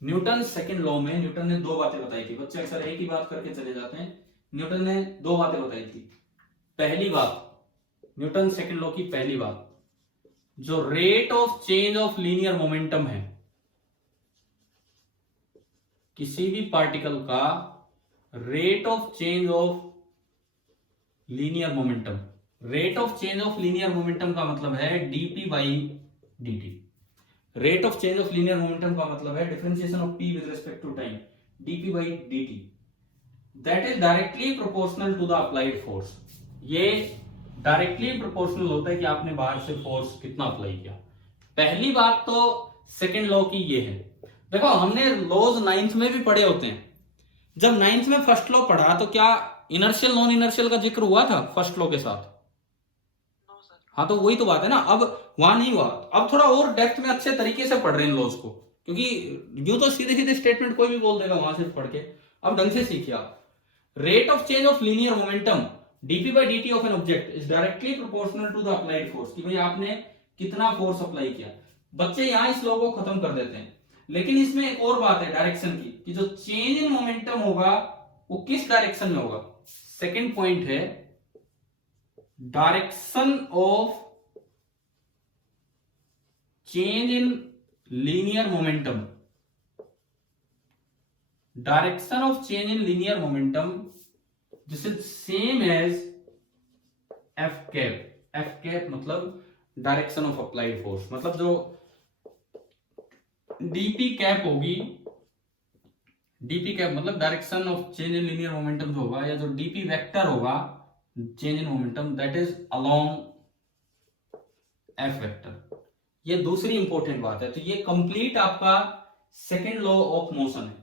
न्यूटन सेकंड लॉ में न्यूटन ने दो बातें बताई थी, बच्चे अक्सर एक ही बात करके चले जाते हैं, न्यूटन ने दो बातें बताई थी। पहली बात, न्यूटन सेकंड लॉ की पहली बात, जो rate of change of linear momentum है, किसी भी पार्टिकल का rate of change of linear momentum, rate of change of linear momentum का मतलब है dp by dt, rate of change of linear momentum का मतलब है differentiation of p with respect to time, dp by dt, that is directly proportional to the applied force. ये directly proportional होता है कि आपने बाहर से फोर्स कितना अप्लाई किया। पहली बात तो सेकेंड लॉ की ये है, देखो हमने लॉज नाइन्थ में भी पढ़े होते हैं, जब नाइन्थ में फर्स्ट लॉ पढ़ा तो क्या इनर्शियल नॉन इनर्शियल का जिक्र हुआ था फर्स्ट लॉ के साथ? हाँ, तो वही तो बात है ना, अब वहां नहीं हुआ, अब थोड़ा और डेप्थ में अच्छे तरीके से पढ़ रहे हैं लॉज को, क्योंकि यूं तो सीधे सीधे स्टेटमेंट कोई भी बोल देगा वहां से पढ़ के, अब ढंग से सीखिए आप। Rate of change of linear momentum dp by dt of an object is directly proportional to the applied force, कि भाई आपने कितना फोर्स अप्लाई किया। बच्चे यहां इस लॉ को खत्म कर देते हैं, लेकिन इसमें एक और बात है डायरेक्शन की, कि जो चेंज इन मोमेंटम होगा वो किस डायरेक्शन में होगा। सेकेंड पॉइंट है direction of change in linear momentum, direction of change in linear momentum this is same as F cap. F cap मतलब डायरेक्शन ऑफ अप्लाइड फोर्स, मतलब जो डीपी कैप होगी, डीपी कैप मतलब direction of change in linear momentum जो होगा, या जो DP vector होगा change in momentum, that is along F vector. ये दूसरी इंपॉर्टेंट बात है। तो ये कंप्लीट आपका सेकेंड लॉ ऑफ मोशन है।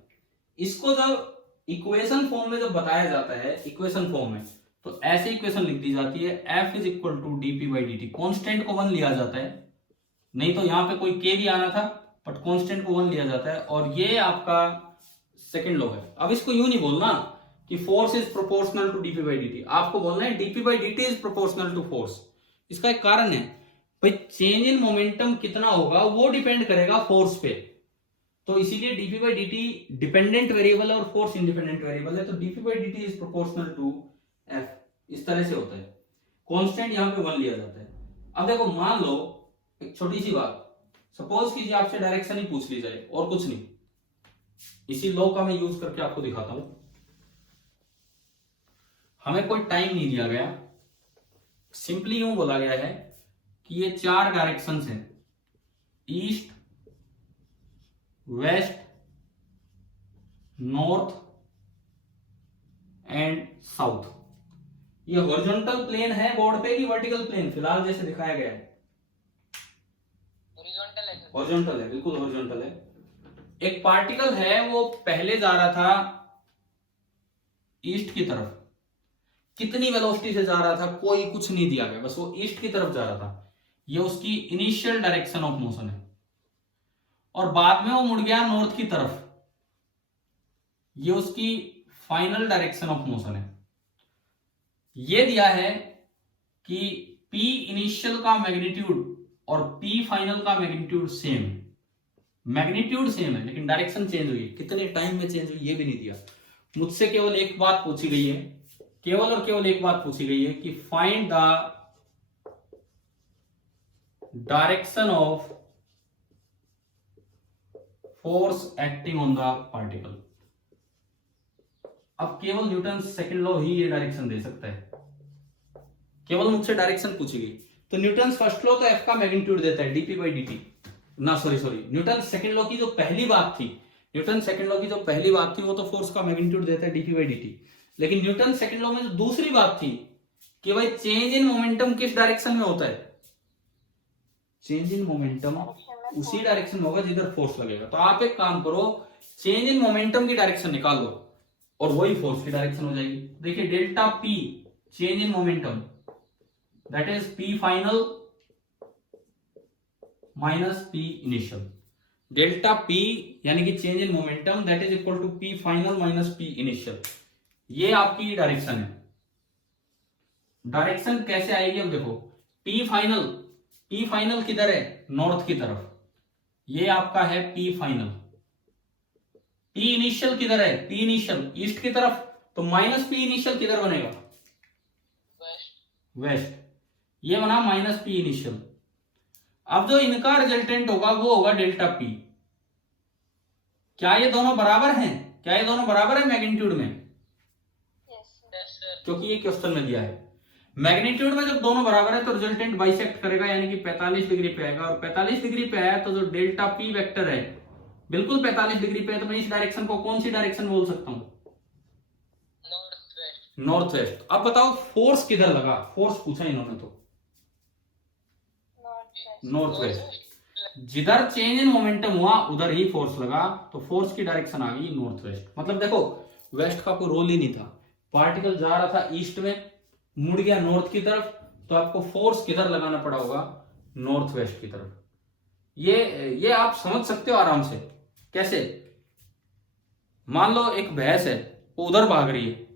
इसको जब इक्वेशन फॉर्म में जब बताया जाता है, इक्वेशन फॉर्म में, तो ऐसे इक्वेशन लिख दी जाती है, F is equal to DP by D T. Constant को 1 लिया जाता है, नहीं तो यहां पे कोई K भी आना था, बट कॉन्स्टेंट को 1 लिया जाता है, और ये आपका सेकेंड लॉ है। अब इसको यूं नहीं बोलना कि force is proportional to DP by D T, आपको बोलना है DP by D T is proportional to force. इसका एक कारण है भाई, चेंज इन मोमेंटम कितना होगा वो डिपेंड करेगा फोर्स पे, तो इसीलिए dp by dt dependent variable है और फोर्स इंडिपेंडेंट वेरिएबल है, तो dp by dt is proportional to f, इस तरह से होता है। कांस्टेंट यहां पे 1 लिया जाता है। अब देखो मान लो एक छोटी सी बात, सपोज कीजिए आपसे डायरेक्शन ही पूछ ली जाए और कुछ नहीं, इसी लॉ का मैं यूज करके आपको दिखाता हूं। हमें कोई टाइम नहीं दिया गया, सिंपली यूं बोला गया है कि ये 4 डायरेक्शंस हैं, east, west, north and south. ये हॉरिजॉन्टल प्लेन है बोर्ड पे कि वर्टिकल प्लेन? फिलहाल जैसे दिखाया गया है हॉरिजॉन्टल है। हॉरिजॉन्टल है, बिल्कुल हॉरिजॉन्टल है। एक पार्टिकल है वो पहले जा रहा था ईस्ट की तरफ, कितनी वेलोसिटी से जा रहा था कोई कुछ नहीं दिया गया, बस वो ईस्ट की तरफ जा रहा था, ये उसकी इनिशियल डायरेक्शन ऑफ मोशन है। और बाद में वो मुड़ गया नॉर्थ की तरफ, ये उसकी फाइनल डायरेक्शन ऑफ मोशन है। ये दिया है कि P इनिशियल का मैग्नीट्यूड और P फाइनल का मैग्नीट्यूड सेम है, मैग्नीट्यूड सेम है लेकिन डायरेक्शन चेंज हुई, कितने टाइम में चेंज हुई ये भी नहीं दिया। मुझसे केवल एक बात पूछी गई है, केवल और केवल एक बात पूछी गई है कि find the direction of force acting on the particle. अब केवल न्यूटन सेकंड लॉ ही ये डायरेक्शन दे सकता है, केवल मुझसे डायरेक्शन पूछेगी। तो न्यूटन फर्स्ट लॉ तो एफ का मैग्नीट्यूड देता है डीपी बाई डी टी, ना सॉरी न्यूटन सेकंड लॉ की जो पहली बात थी, न्यूटन सेकंड लॉ की जो पहली बात थी वो तो फोर्स का मैग्नीट्यूड देता है डीपी बाई डी टी। लेकिन न्यूटन सेकंड लॉ में जो दूसरी बात थी कि भाई चेंज इन मोमेंटम किस डायरेक्शन में होता है, चेंज इन मोमेंटम उसी डायरेक्शन में होगा जिधर फोर्स लगेगा। तो आप एक काम करो, चेंज इन मोमेंटम की डायरेक्शन निकाल लो और वही फोर्स की डायरेक्शन हो जाएगी। देखिए delta P change in momentum that is P final minus P initial. Delta P यानी कि change in momentum that is equal to P final minus P initial. ये आपकी डायरेक्शन है। डायरेक्शन कैसे आएगी अब देखो, पी फाइनल किधर है, नॉर्थ की तरफ, ये आपका है पी फाइनल। पी इनिशियल किधर है, पी इनिशियल ईस्ट की तरफ, तो माइनस पी इनिशियल किधर बनेगा, वेस्ट। ये बना माइनस पी इनिशियल। अब जो इनका रिजल्टेंट होगा वो होगा डेल्टा पी। क्या ये दोनों बराबर हैं, क्या ये दोनों बराबर है मैग्नीट्यूड में, क्योंकि ये क्वेश्चन में दिया है। मैग्नीट्यूड में जब दोनों बराबर है तो रिजल्टेंट बाइसेक्ट करेगा, यानी कि 45 डिग्री पे आएगा। और 45 डिग्री पे आया तो जो डेल्टा पी वेक्टर है बिल्कुल 45 डिग्री पे है, तो मैं इस डायरेक्शन को कौन सी डायरेक्शन बोल सकता हूं, नॉर्थ वेस्ट। अब बताओ फोर्स किधर लगा, फोर्स पूछा इन्होंने तो नॉर्थ वेस्ट। जिधर चेंज इन मोमेंटम हुआ उधर ही फोर्स लगा, तो फोर्स की डायरेक्शन आ गई नॉर्थ वेस्ट। मतलब देखो वेस्ट का कोई रोल ही नहीं था, पार्टिकल जा रहा था ईस्ट में, मुड़ गया नॉर्थ की तरफ, तो आपको फोर्स किधर लगाना पड़ा होगा, नॉर्थ वेस्ट की तरफ। ये आप समझ सकते हो आराम से। कैसे, मान लो एक भैंस है वो उधर भाग रही है,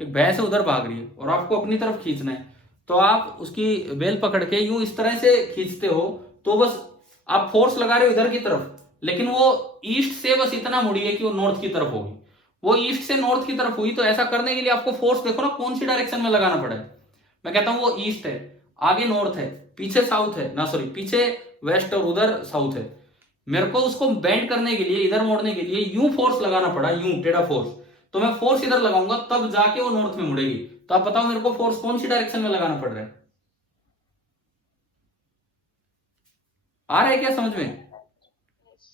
एक भैंस है उधर भाग रही है और आपको अपनी तरफ खींचना है, तो आप उसकी बेल पकड़ के यूं इस तरह से खींचते हो, तो बस आप फोर्स लगा रहे हो इधर की तरफ, लेकिन वो ईस्ट से बस इतना मुड़ी है कि वो नॉर्थ की तरफ होगी। वो ईस्ट से नॉर्थ की तरफ हुई, तो ऐसा करने के लिए आपको फोर्स देखो ना कौन सी डायरेक्शन में लगाना पड़ा है। मैं कहता हूं वो ईस्ट है, आगे नॉर्थ है, पीछे साउथ है, ना सॉरी पीछे वेस्ट और उधर साउथ है। मेरे को उसको बेंड करने के लिए, इधर मोड़ने के लिए यूं फोर्स लगाना पड़ा, यूं टेढ़ा फोर्स। तो मैं फोर्स इधर लगाऊंगा तब जाके वो नॉर्थ में मुड़ेगी। तो आप बताओ मेरे को फोर्स कौन सी डायरेक्शन में लगाना पड़ रहा है, आ रहा है क्या समझ में,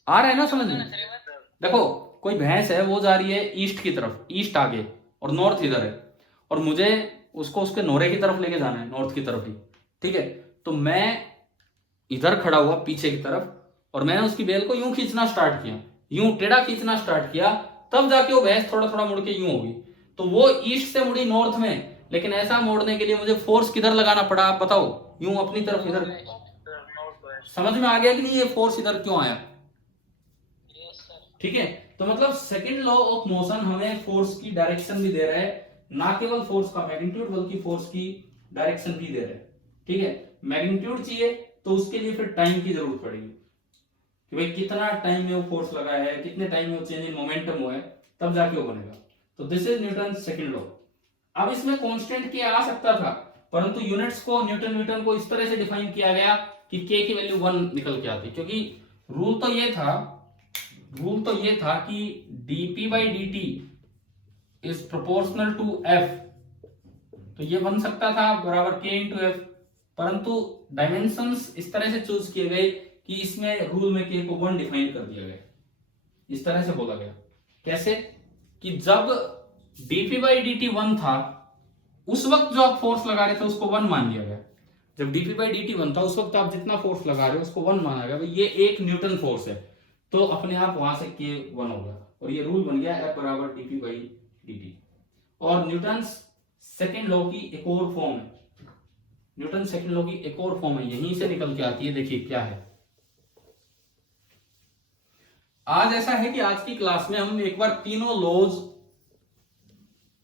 आ रहा है ना समझ में। देखो कोई भैंस है वो जा रही है ईस्ट की तरफ, ईस्ट आगे और नॉर्थ इधर है, और मुझे उसको उसके नोरे की तरफ लेके जाना है, नॉर्थ की तरफ ही, ठीक है। तो मैं इधर खड़ा हुआ पीछे की तरफ और मैंने उसकी बेल को यूं खींचना स्टार्ट किया, यूं टेढ़ा खींचना स्टार्ट किया, तब जाके वो भैंस थोड़ा थोड़ा मुड़ के यूं होगी। तो वो ईस्ट से मुड़ी नॉर्थ में, लेकिन ऐसा मोड़ने के लिए मुझे फोर्स किधर लगाना पड़ा आप बताओ, यूं अपनी तरफ इधर। समझ में आ गया कि नहीं ये फोर्स इधर क्यों आया, ठीक है। तो मतलब सेकंड लॉ ऑफ मोशन हमें फोर्स की डायरेक्शन भी दे रहा है, ना केवल फोर्स का मैग्नीट्यूड बल्कि फोर्स की डायरेक्शन भी दे रहा है, ठीक है। मैग्नीट्यूड चाहिए तो उसके लिए फिर टाइम की जरूरत पड़ेगी कि भाई कितना टाइम में वो फोर्स लगा है, कितने टाइम में वो चेंज इन मोमेंटम हुआ है, तब जाके वो बनेगा। तो this is Newton second law. अब इसमें कांस्टेंट के आ सकता था, परंतु यूनिट्स को न्यूटन को इस तरह से डिफाइन किया गया कि के की वैल्यू 1 निकल के आती, क्योंकि रूल तो ये था कि dp by dt is proportional to f, तो ये बन सकता था बराबर k इंटू एफ, परंतु डायमेंशंस इस तरह से चूज किए गए कि इसमें रूल में k को 1 डिफाइन कर दिया गया। इस तरह से बोला गया, कैसे कि जब dp by dt 1 था उस वक्त जो आप फोर्स लगा रहे थे उसको 1 मान लिया गया। जब dp by dt 1 था उस वक्त आप जितना फोर्स लगा रहे हो उसको 1 माना गया, ये एक न्यूटन फोर्स है, तो अपने आप वहां से k 1 होगा और ये रूल बन गया F बराबर dp by dt। और न्यूटन सेकंड लॉ की एक और फॉर्म है, न्यूटन सेकंड लॉ की एक और फॉर्म है, यहीं से निकल के आती है। देखिए क्या है, आज ऐसा है कि आज की क्लास में हम एक बार तीनों लॉज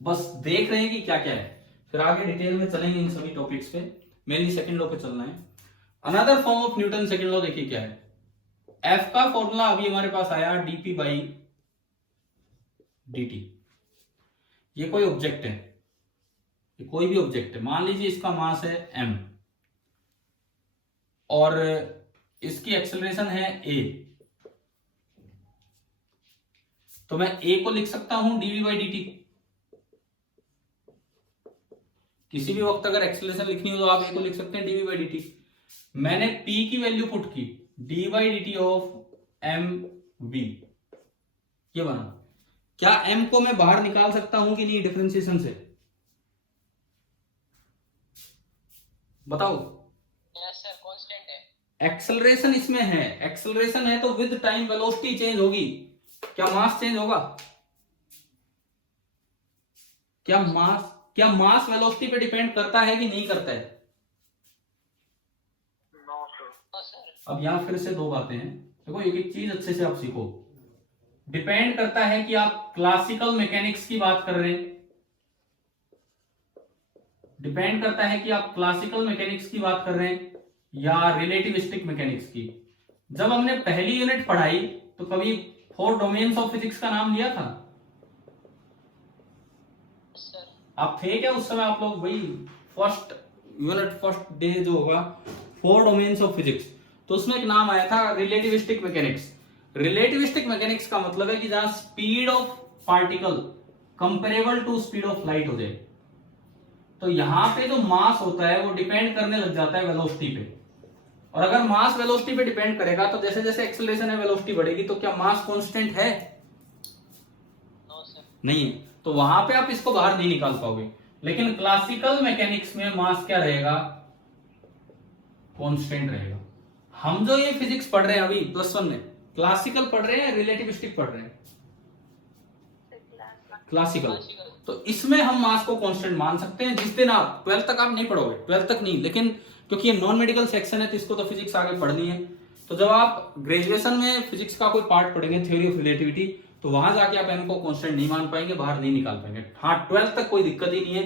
बस देख रहे हैं कि क्या क्या है, फिर आगे डिटेल में चलेंगे इन सभी टॉपिक्स पे, मेनली सेकंड लॉ पे चलना है। Another form of Newton second law देखिए क्या है, F का फॉर्मूला अभी हमारे पास आया dp by dt। ये कोई ऑब्जेक्ट है, ये कोई भी ऑब्जेक्ट है, मान लीजिए इसका मास है m और इसकी एक्सेलरेशन है a, तो मैं ए को लिख सकता हूं डीवी बाई डी टी। किसी भी वक्त अगर एक्सेलरेशन लिखनी हो तो आप ए को लिख सकते हैं डीवी बाई डी टी। मैंने पी की वैल्यू पुट की D by D T of M V, ये बना। क्या एम को मैं बाहर निकाल सकता हूं कि नहीं डिफरेंशिएशन से? बताओ। यस सर, कांस्टेंट है। एक्सेलरेशन इसमें है, एक्सेलरेशन है तो विद टाइम वेलोसिटी चेंज होगी। क्या मास चेंज होगा? क्या मास वेलोसिटी पे डिपेंड करता है कि नहीं करता है? No sir. अब यहां फिर से दो बातें हैं, देखो एक एक चीज अच्छे से आप सीखो। डिपेंड करता है कि आप क्लासिकल मैकेनिक्स की बात कर रहे हैं, डिपेंड करता है कि आप क्लासिकल मैकेनिक्स की बात कर रहे हैं या रिलेटिविस्टिक मैकेनिक्स की। जब हमने पहली यूनिट पढ़ाई तो कभी 4 डोमेन्स ऑफ फिजिक्स का नाम लिया था? सर आप थे क्या उस समय? आप लोग वही फर्स्ट यूनिट फर्स्ट डे जो होगा 4 डोमेन्स ऑफ फिजिक्स, तो उसमें एक नाम आया था रिलेटिविस्टिक मैकेनिक्स। रिलेटिविस्टिक मैकेनिक्स का मतलब है कि जहां speed of particle comparable to speed of light हो जाए, तो यहां पे जो मास होता है वो डिपेंड करने लग जाता है वेलोसिटी पे। और अगर मास वेलोसिटी पे डिपेंड करेगा तो जैसे जैसे एक्सेलरेशन है वेलोसिटी बढ़ेगी, तो क्या मास कांस्टेंट है? No sir. नहीं है, तो वहां पे आप इसको बाहर नहीं निकाल पाओगे। लेकिन क्लासिकल मैकेनिक्स में मास क्या रहेगा? कांस्टेंट रहेगा। हम जो ये फिजिक्स पढ़ रहे हैं अभी +1 में, क्लासिकल पढ़ रहे हैं रिलेटिविस्टिक पढ़ रहे हैं? क्लासिकल। तो इसमें हम मास को कांस्टेंट मान सकते हैं। जिस दिन आप 12th तक आप नहीं पढ़ोगे, 12th तक नहीं, लेकिन क्योंकि ये नॉन मेडिकल सेक्शन है तो इसको तो फिजिक्स आगे पढ़नी है, तो जब आप ग्रेजुएशन में फिजिक्स का कोई पार्ट पढ़ेंगे थ्योरी ऑफ रिलेटिविटी, तो वहां जाके आप एम को कांस्टेंट नहीं मान पाएंगे, बाहर नहीं निकाल पाएंगे। हाँ 12th तक कोई दिक्कत ही नहीं है,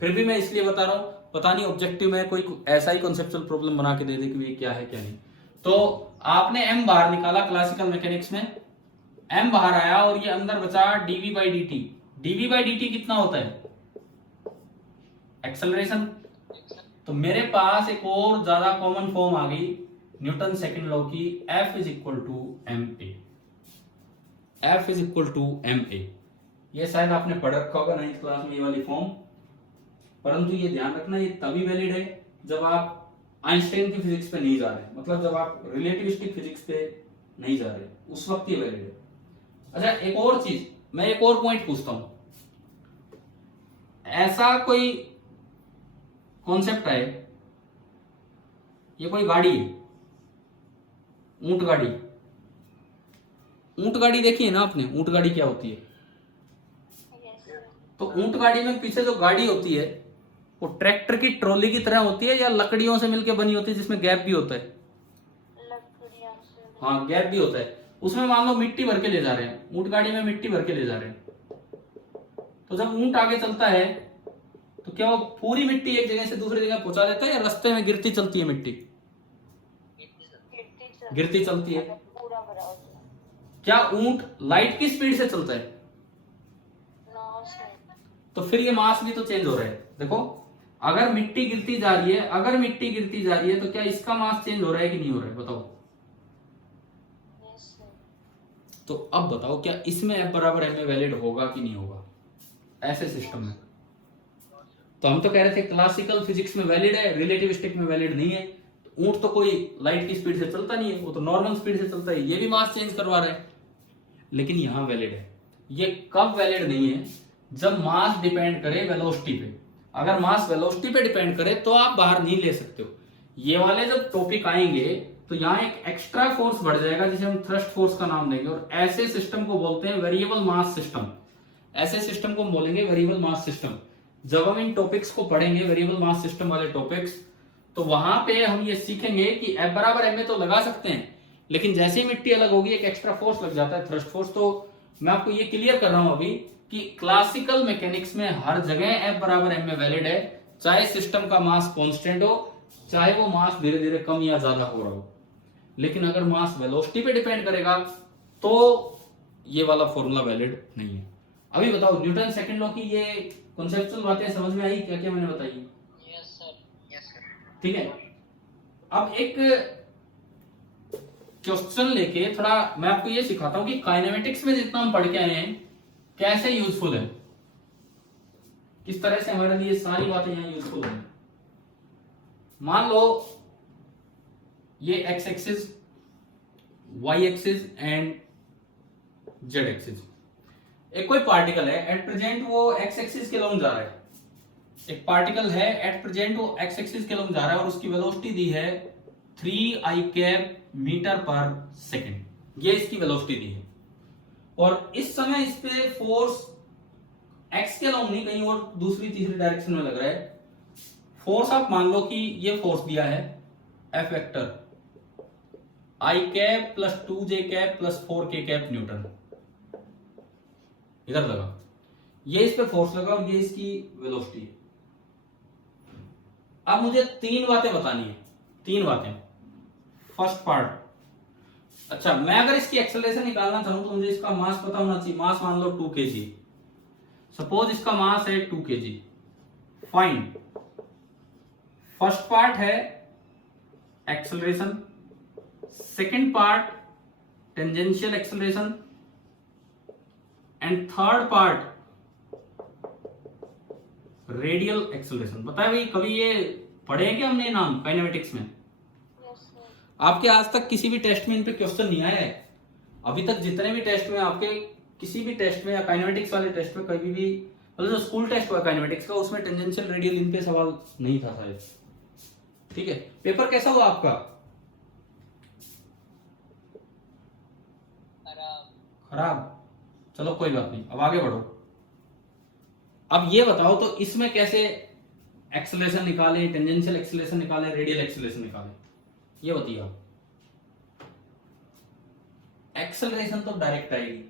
फिर भी मैं इसलिए बता रहा हूं, पता नहीं ऑब्जेक्टिव में कोई ऐसा ही कॉन्सेप्चुअल प्रॉब्लम बना के दे दे कि ये क्या है क्या नहीं। तो आपने एम बाहर निकाला क्लासिकल मैकेनिक्स में, एम बाहर आया और ये अंदर बचा DV by D T. DV by D T कितना होता है? एक्सेलरेशन। तो मेरे पास एक और ज्यादा कॉमन फॉर्म आ गई न्यूटन सेकंड लॉ की, F is equal to M A. F is equal to M A, ये शायद आपने पढ़ रखा होगा 9th क्लास में ये वाली फॉर्म, परंतु ये ध्यान रखना ये तभी वैलिड है जब आप आइंस्टाइन की फिजिक्स पे नहीं जा रहे, मतलब जब आप रिलेटिविस्टिक फिजिक्स पे नहीं जा रहे, उस वक्त ये वैलिड है। अच्छा एक और चीज, मैं एक और पॉइंट पूछता हूं, ऐसा कोई कॉन्सेप्ट है, ये कोई गाड़ी है, ऊंट गाड़ी। ऊंट गाड़ी देखी है ना आपने? ऊंट गाड़ी क्या होती है? तो ऊंट गाड़ी में पीछे जो गाड़ी होती है वो ट्रैक्टर की ट्रॉली की तरह होती है या लकड़ियों से मिलकर बनी होती है जिसमें गैप भी होता है? हाँ गैप भी होता है। उसमें मान लो मिट्टी भर के ले जा रहे हैं, ऊंट गाड़ी में मिट्टी भर के ले जा रहे हैं, तो जब ऊंट आगे चलता है तो क्या वो पूरी मिट्टी एक जगह से दूसरी जगह पहुंचा देता है या रास्ते में गिरती चलती है मिट्टी? गिरती चलती है। क्या ऊंट लाइट की स्पीड से चलता है? तो फिर ये मास भी तो चेंज हो रहा है। देखो अगर मिट्टी गिरती जा रही है, अगर मिट्टी गिरती जा रही है तो क्या इसका मास चेंज हो रहा है कि नहीं हो रहा है? बताओ। तो अब बताओ क्या इसमें F बराबर एम वैलिड होगा कि नहीं होगा ऐसे सिस्टम में? तो हम तो कह रहे थे क्लासिकल फिजिक्स में वैलिड है, रिलेटिविस्टिक में वैलिड नहीं है। तो ऊंट तो कोई लाइट की स्पीड से चलता नहीं है, वो तो नॉर्मल स्पीड से चलता है, ये भी मास चेंज करवा रहा है, लेकिन यहां वैलिड है। ये कब वैलिड नहीं है? जब मास डिपेंड करे वेलोसिटी पे। अगर मास वेलोसिटी पे डिपेंड करे तो आप बाहर नहीं ले सकते हो। ये वाले जब टॉपिक आएंगे तो यहाँ एक एक्स्ट्रा फोर्स बढ़ जाएगा जिसे हम थ्रस्ट फोर्स का नाम देंगे, और ऐसे सिस्टम को बोलते हैं वेरिएबल मास सिस्टम। ऐसे सिस्टम को बोलेंगे वेरिएबल मास सिस्टम। जब हम इन टॉपिक्स को पढ़ेंगे वेरिएबल मास सिस्टम वाले टॉपिक्स, तो वहां पे हम ये सीखेंगे कि F बराबर एम तो लगा सकते हैं, लेकिन जैसे ही मिट्टी अलग होगी एक एक्स्ट्रा फोर्स लग जाता है, थ्रस्ट फोर्स। तो मैं आपको ये क्लियर कर रहा हूं अभी कि क्लासिकल मैकेनिक्स में हर जगह F बराबर एम में वैलिड है, चाहे सिस्टम का मास कांस्टेंट हो, चाहे वो मास धीरे धीरे कम या ज्यादा हो रहा हो। लेकिन अगर मास वेलोसिटी पे डिपेंड करेगा तो ये वाला फॉर्मूला वैलिड नहीं है। अभी बताओ न्यूटन सेकंड लॉ की ये कॉन्सेप्चुअल बातें समझ में आई क्या क्या मैंने बताई? Yes sir. ठीक है। अब एक क्वेश्चन लेके थोड़ा मैं आपको ये सिखाता हूं कि काइनेमेटिक्स में जितना हम पढ़ के आए हैं कैसे यूजफुल है, किस तरह से हमारे लिए सारी बातें यहाँ यूजफुल है। मान लो ये X axis, Y axis and Z axis. एक कोई पार्टिकल है एट प्रेजेंट वो एक्स एक्सिस के लॉन्ग जा रहा है, एक पार्टिकल है एट प्रेजेंट वो एक्स एक्सिस के लॉन्ग जा रहा है और उसकी वेलोसिटी दी है 3 i मीटर पर सेकेंड, ये इसकी वेलोसिटी दी है। और इस समय इस पे फोर्स एक्स के लॉन्ग नहीं, कहीं और दूसरी तीसरी डायरेक्शन में लग रहा है। फोर्स आप मान लो कि ये फोर्स दिया है F vector i plus 2j plus 4k Newton, इधर लगा, ये इस पे फोर्स लगा और ये इसकी वेलोसिटी है। अब मुझे तीन बातें बतानी है, तीन बातें। फर्स्ट पार्ट, अच्छा मैं अगर इसकी एक्सेलरेशन निकालना चाहूं तो मुझे इसका मास पता होना चाहिए। मास मान लो 2 kg, सपोज इसका मास है 2 kg। फाइन, फर्स्ट पार्ट है acceleration, second part tangential acceleration and third part radial acceleration. बताया भाई, कभी ये पढ़े हैं क्या हमने नाम काइनेमेटिक्स में? Yes, sir. आपके आज तक किसी भी टेस्ट में इन पे क्वेश्चन नहीं आया है? अभी तक जितने भी टेस्ट में आपके, किसी भी टेस्ट में या काइनेमेटिक्स वाले टेस्ट में कभी भी, मतलब जो स्कूल टेस्ट हुआ काइनेमेटिक्स का, उसमें टेंजेंशियल रेडियल इन पे सवाल नहीं था शायद। ठीक है, पेपर कैसा हुआ आपका? खराब? चलो कोई बात नहीं, अब आगे बढ़ो। अब ये बताओ तो इसमें कैसे एक्सेलरेशन निकालें, टेंजेंशियल एक्सेलरेशन निकालें, रेडियल एक्सेलरेशन निकालें, ये बताइए आप। एक्सेलरेशन तो डायरेक्ट आएगी,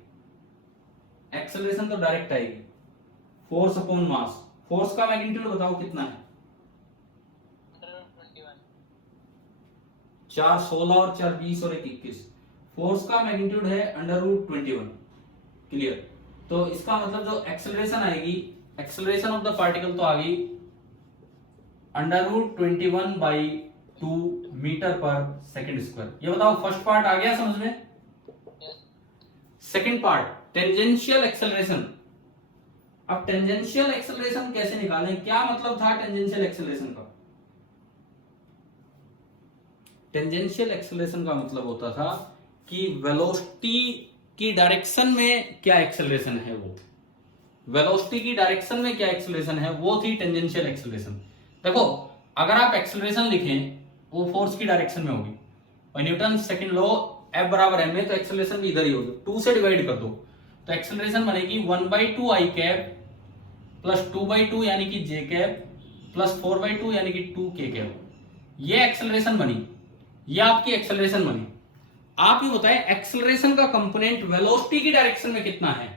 एक्सेलरेशन तो डायरेक्ट आएगी, फोर्स अपॉन मास। फोर्स का मैग्नीट्यूड बताओ कितना है? 4 16 और 4 20 और 1 21। फोर्स का मैग्नीट्यूड है √21। क्लियर? तो इसका मतलब जो एक्सेलरेशन आएगी, एक्सेलरेशन ऑफ द पार्टिकल तो आ गई √21/2 मीटर पर सेकेंड स्क्वायर। ये बताओ फर्स्ट पार्ट आ गया समझ में? Second part tangential acceleration. अब टेंजेंशियल एक्सेलरेशन कैसे निकालें? क्या मतलब था टेंजेंशियल एक्सेलरेशन का? टेंजेंशियल एक्सेलरेशन का मतलब होता था कि वेलोसिटी की डायरेक्शन में क्या एक्सेलरेशन है, वो वेलोसिटी की डायरेक्शन में क्या एक्सेलरेशन है, वो थी टेंजेंशियल एक्सेलरेशन। देखो अगर आप एक्सेलरेशन लिखें वो फोर्स की डायरेक्शन में होगी, और न्यूटन सेकंड लॉ F बराबर m है, तो एक्सेलरेशन भी इधर ही होगी। 2 से डिवाइड कर दो तो एक्सेलरेशन बनेगी 1/2 i प्लस 2/2 यानी कि j प्लस 4/2 यानी कि 2k। ये एक्सेलरेशन बनी, ये आपकी एक्सेलरेशन बनी। आप ये बताएं एक्सेलरेशन का कंपोनेंट वेलोसिटी की डायरेक्शन में कितना है?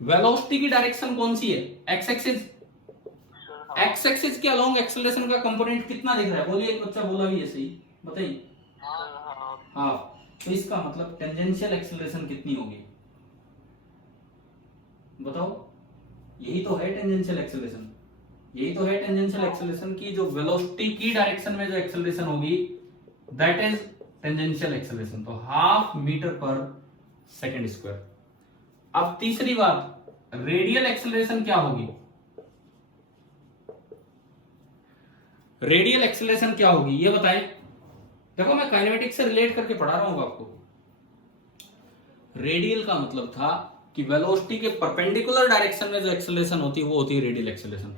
वेलोसिटी की डायरेक्शन कौन सी है? X axis. एक्स एक्सिस के अलोंग एक्सेलरेशन का कंपोनेंट कितना दिख रहा है? बोलिए, एक बच्चा बोला भी है सही, बताइए। हाँ, तो इसका मतलब टेंजेंशियल एक्सेलरेशन कितनी होगी बताओ? यही तो है टेंजेंशियल एक्सेलरेशन, यही तो है टेंजेंशियल एक्सेलरेशन की जो वेलोसिटी की डायरेक्शन में जो एक्सेलरेशन होगी, दैट इज टेंजेंशियल एक्सेलरेशन। तो ½ मीटर पर सेकेंड स्क्वायर। अब तीसरी बात, रेडियल एक्सेलरेशन क्या होगी? रेडियल एक्सेलरेशन क्या होगी ये बताएं। देखो मैं काइनेमेटिक्स से रिलेट करके पढ़ा रहा हूं आपको। रेडियल का मतलब था कि वेलोसिटी के परपेंडिकुलर डायरेक्शन में जो एक्सेलरेशन होती है वो होती है रेडियल एक्सेलरेशन।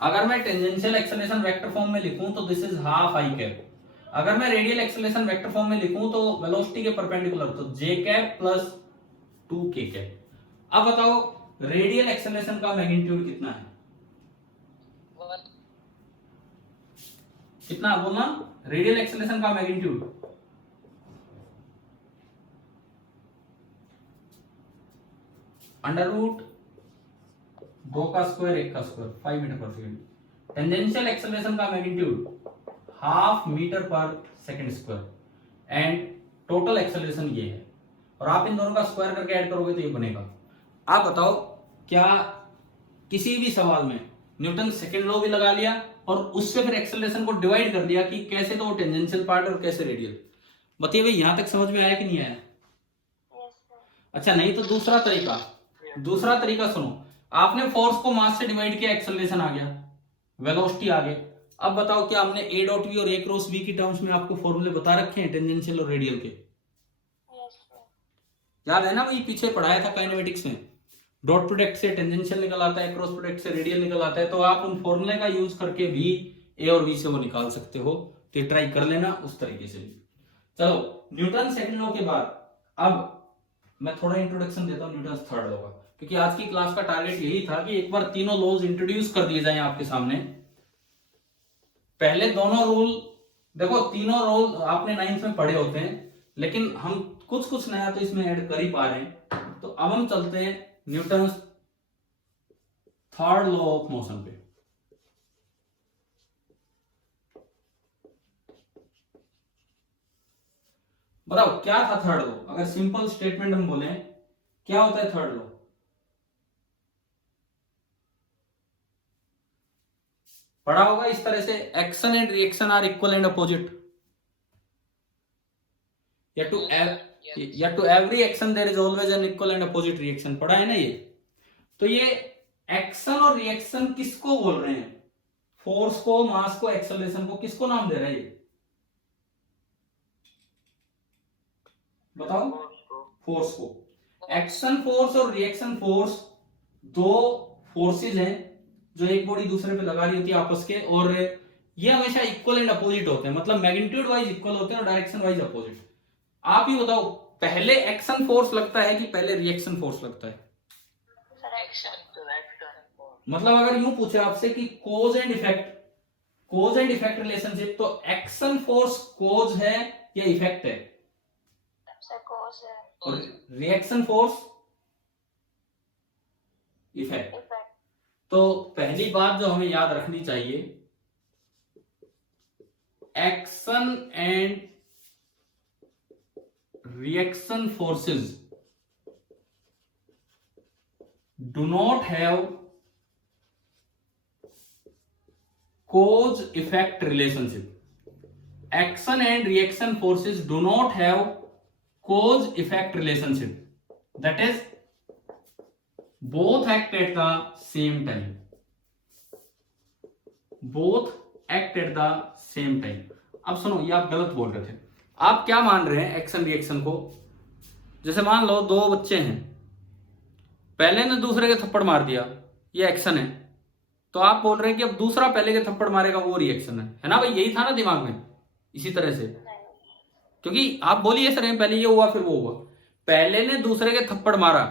अगर मैं टेंजेंशियल एक्सेलरेशन वेक्टर फॉर्म में लिखूं तो दिस इज ½ i। अगर मैं रेडियल एक्सेलरेशन वेक्टर फॉर्म में लिखूं तो वेलोसिटी के परपेंडिकुलर तो j प्लस 2k। अब बताओ रेडियल एक्सेलरेशन का मैग्नीट्यूड कितना है? कितना बोलना? रेडियल एक्सेलरेशन का मैग्नीट्यूड √2 का स्क्वायर 1 का स्क्वायर 5 मीटर पर सेकेंड। टेंजेंशियल एक्सेलरेशन का मैग्नीट्यूड ½ मीटर पर second square and total acceleration ये है। और आप इन दोनों का स्क्वायर करके ऐड करोगे तो ये बनेगा। आप बताओ क्या किसी भी सवाल में न्यूटन सेकेंड लॉ भी लगा लिया और उससे फिर एक्सेलरेशन को डिवाइड कर दिया कि कैसे तो वो टेंजेंशियल पार्ट और कैसे रेडियल? बताइए भाई, यहां तक समझ में आया कि नहीं आया? Yes, sir. अच्छा, नहीं तो दूसरा तरीका सुनो। आपने फोर्स को मास से डिवाइड किया, एक्सेलरेशन आ गया, वेलोसिटी आ गया। अब बताओ, क्या हमने ए डॉट वी और ए क्रॉस वी की टर्म्स में आपको फॉर्मूले बता रखे हैं टेंजेंशियल और रेडियल के? Yes, sir. याद है ना भाई, पीछे पढ़ाया था काइनेमेटिक्स में। डॉट प्रोडक्ट से टेंजेंशियल निकल आता है, क्रॉस प्रोडक्ट से रेडियल निकल आता है। तो आप उन फॉर्मूले का यूज करके भी ए और वी से वो निकाल सकते हो। तो ट्राई कर लेना उस तरीके से भी। चलो, न्यूटन सेकंड लॉ के बाद अब मैं थोड़ा इंट्रोडक्शन देता हूँ न्यूटन थर्ड लॉ का, क्योंकि आज की क्लास का टारगेट यही था कि एक बार तीनों लॉज इंट्रोड्यूस कर दिए जाएं आपके सामने। पहले दोनों रूल देखो, तीनों रूल आपने 9th में पढ़े होते हैं, लेकिन हम कुछ नया तो इसमें ऐड कर ही पा रहे हैं। तो अब हम चलते हैं Newton third law of motion पे। बताओ क्या था थर्ड लॉ? अगर सिंपल स्टेटमेंट हम बोले, क्या होता है थर्ड लॉ? पढ़ा होगा इस तरह से, action and reaction are equal and opposite, या to every action there is always an equal and opposite reaction. पढ़ा है ना ये? तो ये एक्शन और रिएक्शन किसको बोल रहे हैं? फोर्स को, मास को, एक्सेलरेशन को, किसको नाम दे रहा है ये? बताओ। फोर्स को। एक्शन फोर्स और रिएक्शन फोर्स दो फोर्सेज हैं जो एक बॉडी दूसरे पे लगा रही होती है आपस के, और ये हमेशा इक्वल एंड अपोजिट होते हैं, मतलब मैग्नीट्यूड वाइज इक्वल होते हैं और डायरेक्शन वाइज अपोजिट। आप ही बताओ, पहले एक्शन फोर्स लगता है कि पहले रिएक्शन फोर्स लगता है? मतलब अगर यूं पूछे आपसे कि कोज एंड इफेक्ट रिलेशनशिप, तो एक्शन फोर्स कोज है या इफेक्ट है? Sir, cause और रिएक्शन फोर्स इफेक्ट। effect. तो पहली बात जो हमें याद रखनी चाहिए, action and reaction forces do not have cause effect relationship. Action and reaction forces do not have cause effect relationship. That is, both act at the same time. Both act at the same time. अब सुनो, ये आप गलत बोल रहे थे। आप क्या मान रहे हैं एक्शन रिएक्शन को? जैसे मान लो दो बच्चे हैं, पहले ने दूसरे के थप्पड़ मार दिया, ये एक्शन है। तो आप बोल रहे हैं कि अब दूसरा पहले के थप्पड़ मारेगा, वो रिएक्शन है ना भाई? यही था ना दिमाग में? इसी तरह से, क्योंकि आप बोलिए सर पहले ये हुआ फिर वो हुआ। पहले ने दूसरे के थप्पड़ मारा,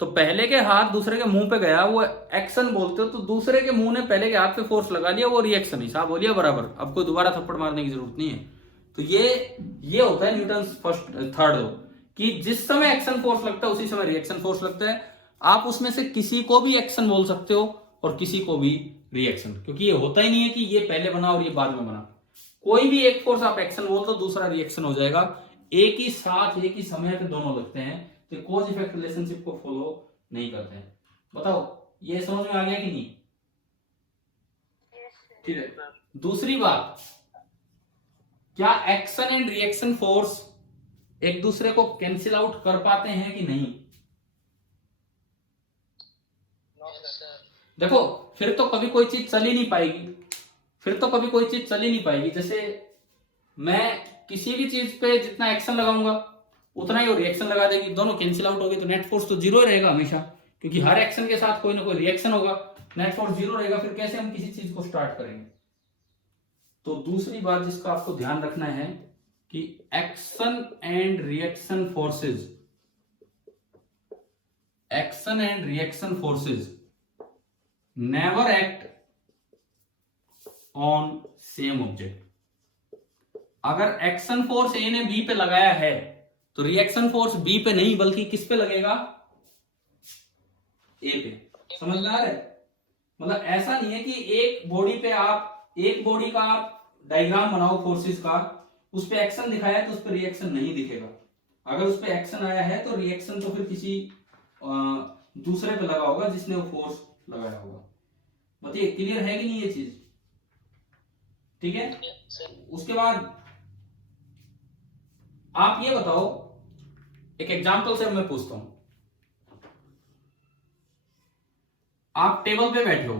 तो पहले के हाथ दूसरे के मुंह पे गया, वो एक्शन बोलते हो। तो दूसरे के मुंह ने पहले के हाथ पे फोर्स लगा लिया, वो रिएक्शन ही। साहब बोलिए बराबर, अब कोई दोबारा थप्पड़ मारने की जरूरत नहीं है। तो ये होता है न्यूटन थर्ड लॉ, कि जिस समय एक्शन फोर्स लगता है उसी समय रिएक्शन फोर्स लगता है। आप उसमें से किसी को भी एक्शन बोल सकते हो और किसी को भी रिएक्शन, क्योंकि ये होता ही नहीं है कि ये पहले बना और ये बाद में बना। कोई भी एक फोर्स आप एक्शन बोल दो, दूसरा रिएक्शन हो जाएगा। एक ही साथ एक ही समय पे दोनों लगते हैं, तो कॉज इफेक्ट रिलेशनशिप को फॉलो नहीं करते हैं। बताओ, ये समझ में आ गया कि नहीं? ठीक है। दूसरी बात, क्या एक्शन एंड रिएक्शन फोर्स एक दूसरे को कैंसिल आउट कर पाते हैं कि नहीं? देखो, फिर तो कभी कोई चीज चल ही नहीं पाएगी। जैसे मैं किसी भी चीज पे जितना एक्शन लगाऊंगा उतना ही वो रिएक्शन लगा देगी, दोनों कैंसिल आउट हो गए, तो नेट फोर्स तो जीरो रहेगा हमेशा, क्योंकि हर एक्शन के साथ कोई ना कोई रिएक्शन होगा। नेट फोर्स जीरो रहेगा, फिर कैसे हम किसी चीज को स्टार्ट करेंगे? तो दूसरी बात जिसका आपको ध्यान रखना है कि action and reaction forces never act on same object. अगर एक्शन फोर्स ए ने बी पे लगाया है, तो रिएक्शन फोर्स बी पे नहीं बल्कि किस पे लगेगा? ए पे। समझ में आ रहा है? मतलब ऐसा नहीं है कि एक बॉडी का आप डायग्राम बनाओ फोर्सेस का, उस पे एक्शन दिखाया है तो उस पे रिएक्शन नहीं दिखेगा। अगर उस पे एक्शन आया है तो रिएक्शन तो फिर किसी दूसरे पे लगा होगा जिसने वो फोर्स लगाया होगा। बताइए, क्लियर है कि नहीं ये चीज? ठीक है। उसके बाद आप ये बताओ, एक एग्जांपल से मैं पूछता हूं, आप टेबल पे बैठे हो,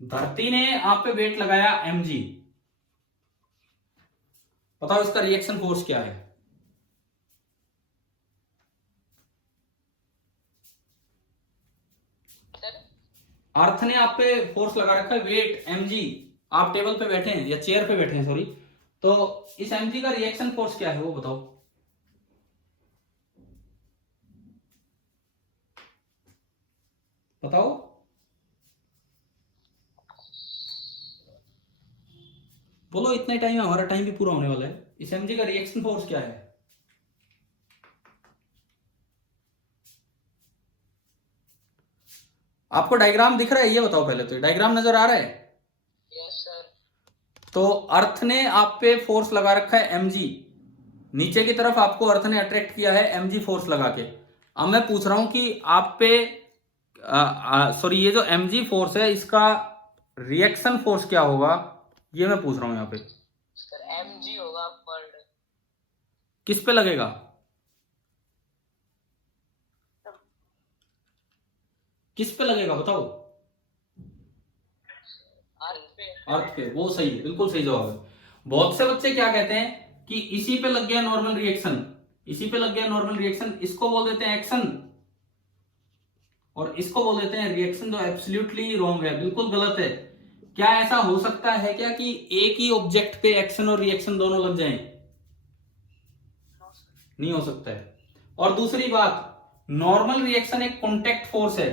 धरती ने आप पे वेट लगाया mg, बताओ इसका रिएक्शन फोर्स क्या है? सर अर्थ ने आप पे फोर्स लगा रखा है वेट mg, आप टेबल पे बैठे हैं या चेयर पे बैठे हैं सॉरी, तो इस mg का रिएक्शन फोर्स क्या है वो बताओ। बताओ, बोलो, इतना ही टाइम है, हमारा टाइम भी पूरा होने वाला है। इस mg का रिएक्शन फोर्स क्या है? आपको डायग्राम दिख रहा है ये बताओ, पहले तो डायग्राम नजर आ रहा है? Yes sir. तो अर्थ ने आप पे फोर्स लगा रखा है mg, नीचे की तरफ आपको अर्थ ने अट्रैक्ट किया है mg फोर्स लगा के। अब मैं पूछ रहा हूं कि आप पे सॉरी ये जो mg फोर्स है इसका रिएक्शन फोर्स क्या होगा, ये मैं पूछ रहा हूं यहाँ पे। सर mg होगा पर किस पे लगेगा? किस पे लगेगा बताओ? अर्थ पे, वो सही है, बिल्कुल सही जवाब है। बहुत से बच्चे क्या कहते हैं कि इसी पे लग गया नॉर्मल रिएक्शन, इसी पे लग गया नॉर्मल रिएक्शन, इसको बोल देते हैं एक्शन और इसको बोल देते हैं रिएक्शन, जो एब्सोल्युटली रॉन्ग है, बिल्कुल गलत है। क्या ऐसा हो सकता है क्या कि एक ही ऑब्जेक्ट पे एक्शन और रिएक्शन दोनों लग जाएं? नहीं हो सकता है। और दूसरी बात, नॉर्मल रिएक्शन एक कॉन्टेक्ट फोर्स है,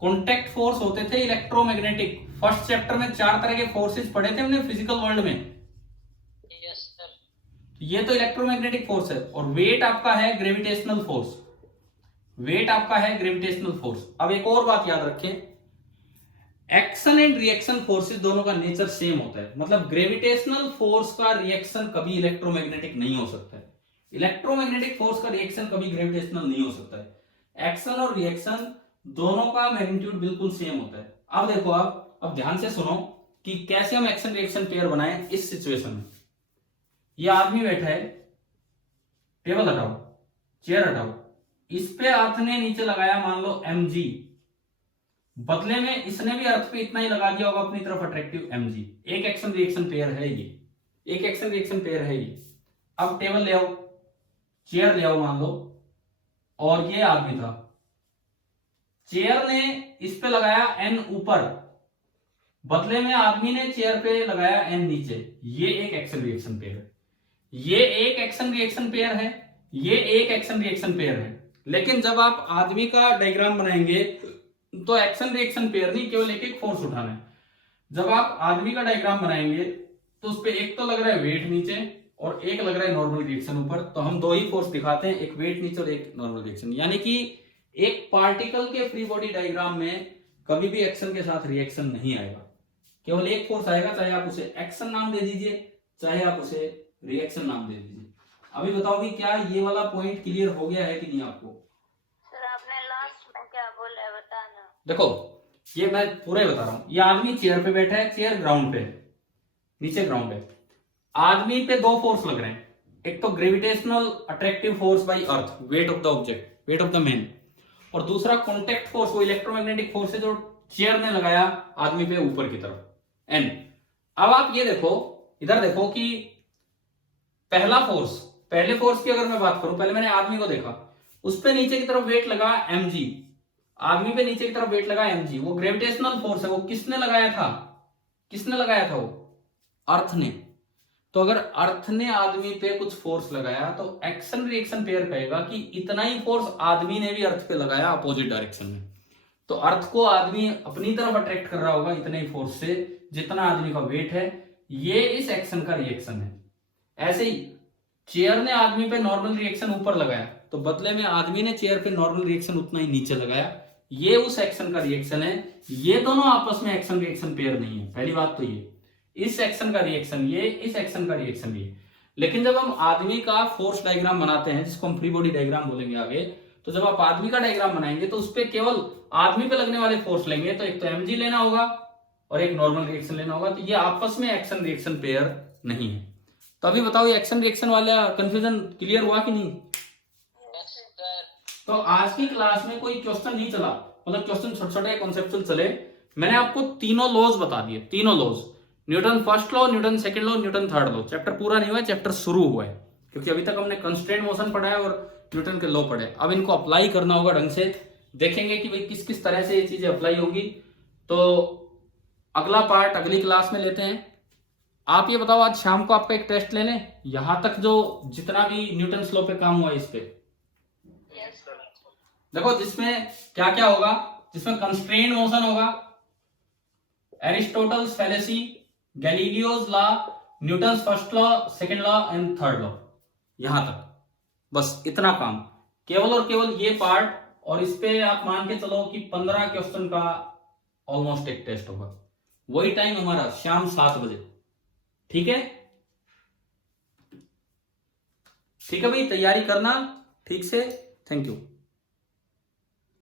कॉन्टेक्ट फोर्स होते थे इलेक्ट्रोमैग्नेटिक। फर्स्ट चैप्टर में 4 तरह के फोर्सेस पढ़े थे हमने फिजिकल वर्ल्ड में। Yes sir. ये तो इलेक्ट्रोमैग्नेटिक फोर्स है। और वेट आपका है ग्रेविटेशनल फोर्स, वेट आपका है ग्रेविटेशनल फोर्स। अब एक और बात याद रखें, एक्शन एंड रिएक्शन फोर्सेस दोनों का नेचर सेम होता है। मतलब ग्रेविटेशनल फोर्स का रिएक्शन कभी इलेक्ट्रोमैग्नेटिक नहीं हो सकता है, इलेक्ट्रोमैग्नेटिक फोर्स का रिएक्शन कभी ग्रेविटेशनल नहीं हो सकता है। एक्शन और रिएक्शन दोनों का मैग्नीट्यूड बिल्कुल सेम होता है। अब देखो, आप अब ध्यान से सुनो कि कैसे हम एक्शन रिएक्शन पेयर बनाएं इस सिचुएशन में। ये आदमी बैठा है, टेबल हटाओ, चेयर हटाओ, इस पे अर्थ ने नीचे लगाया मान लो mg, बदले में इसने भी अर्थ पे इतना ही लगा दिया होगा अपनी तरफ अट्रैक्टिव mg। एक एक्शन रिएक्शन पेयर है ये, एक एक्शन रिएक्शन पेयर है ये। अब टेबल ले आओ, चेयर ले आओ मान लो, और ये आदमी था, चेयर ने इस पे लगाया n ऊपर, बदले में आदमी ने चेयर पे लगाया n नीचे। ये एक एक्शन रिएक्शन पेयर है, ये एक एक्शन रिएक्शन पेयर है, ये एक एक्शन रिएक्शन पेयर है। लेकिन जब आप आदमी का डायग्राम बनाएंगे तो एक्शन रिएक्शन पेयर नहीं, केवल एक एक फोर्स उठाना है। जब आप आदमी का डायग्राम बनाएंगे तो उस पे एक तो लग रहा है वेट नीचे और एक लग रहा है नॉर्मल रिएक्शन ऊपर, तो हम दो ही फोर्स दिखाते हैं, एक वेट नीचे और एक नॉर्मल रिएक्शन। यानी कि एक पार्टिकल के फ्री बॉडी डायग्राम में कभी भी एक्शन के साथ रिएक्शन नहीं आएगा, केवल एक फोर्स आएगा, चाहे आप उसे एक्शन नाम दे दीजिए चाहे आप उसे रिएक्शन नाम दे दीजिए। अभी बताओ कि क्या ये वाला पॉइंट क्लियर हो गया है कि नहीं आपको? सर आपने लास्ट में क्या बोला है बताना। देखो, ये मैं पूरा ही बता रहा हूं। ये आदमी चेयर पे बैठा है, चेयर ग्राउंड पे है, नीचे ग्राउंड है। आदमी पे दो फोर्स लग रहे हैं, एक तो gravitational attractive force by earth, weight of the object, weight of the man, और दूसरा कॉन्टेक्ट फोर्स, वो इलेक्ट्रोमैग्नेटिक फोर्स है जो चेयर ने लगाया आदमी पे ऊपर की तरफ एन। अब आप ये देखो, इधर देखो कि पहला फोर्स, पहले फोर्स की अगर मैं बात करूं, पहले मैंने आदमी को देखा, उस पे नीचे की तरफ वेट लगा mg, आदमी पे नीचे की तरफ वेट लगा mg, वो ग्रेविटेशनल फोर्स है। वो किसने लगाया था, किसने लगाया था? वो अर्थ ने। तो अगर अर्थ ने आदमी पे कुछ फोर्स लगाया तो एक्शन रिएक्शन पेयर कहेगा कि इतना ही फोर्स आदमी ने भी अर्थ पे लगाया अपोजिट डायरेक्शन में, तो अर्थ को आदमी अपनी तरफ अट्रैक्ट कर रहा होगा इतने ही फोर्स से जितना आदमी का वेट है। ये इस एक्शन का रिएक्शन है। ऐसे ही चेयर ने आदमी पे नॉर्मल रिएक्शन ऊपर लगाया, तो बदले में आदमी ने चेयर पे नॉर्मल रिएक्शन उतना ही नीचे लगाया, ये उस एक्शन का रिएक्शन है। ये दोनों आपस में एक्शन रिएक्शन पेयर नहीं है, पहली बात तो ये। इस एक्शन का रिएक्शन ये, इस एक्शन का रिएक्शन ये। लेकिन जब हम आदमी का फोर्स डायग्राम बनाते हैं, जिसको हम फ्री बॉडी डायग्राम बोलेंगे आगे, तो जब आप आदमी का डायग्राम बनाएंगे तो उस पर केवल आदमी पे लगने वाले फोर्स लेंगे, तो एक तो mg लेना होगा और एक नॉर्मल रिएक्शन लेना होगा, तो ये आपस में एक्शन रिएक्शन पेयर नहीं है। तो अभी बताओ ये एक्शन रिएक्शन वाला कंफ्यूजन क्लियर हुआ कि नहीं? Yes sir. तो आज की क्लास में कोई क्वेश्चन नहीं चला, मतलब क्वेश्चन छोटे छोटे कॉन्सेप्चुअल चले। मैंने आपको तीनों लॉज बता दिए, तीनों laws, Newton first law, Newton second law, Newton third law. Chapter पूरा नहीं हुआ है, चैप्टर शुरू हुआ है, क्योंकि अभी तक हमने कंस्ट्रेंट मोशन पढ़ा है और न्यूटन के लॉ पढ़े। अब इनको अप्लाई करना होगा ढंग से, देखेंगे कि भाई किस किस तरह से ये चीजें अप्लाई होगी। तो अगला पार्ट अगली क्लास में लेते हैं। आप ये बताओ, आज शाम को आपका एक टेस्ट ले लें, यहां तक जो जितना भी न्यूटन लॉ पे काम हुआ है इस पे। Yes sir. देखो जिसमें क्या क्या होगा, जिसमें कंस्ट्रेंट मोशन होगा, Aristotle's fallacy, Galileo's law, Newton first law, second law and third law, यहां तक बस इतना काम, केवल और केवल ये पार्ट। और इस पे आप मान के चलो कि 15 क्वेश्चन का ऑलमोस्ट एक टेस्ट होगा। वही टाइम हमारा शाम 7 बजे, ठीक है? ठीक है भाई, तैयारी करना ठीक से। Thank you.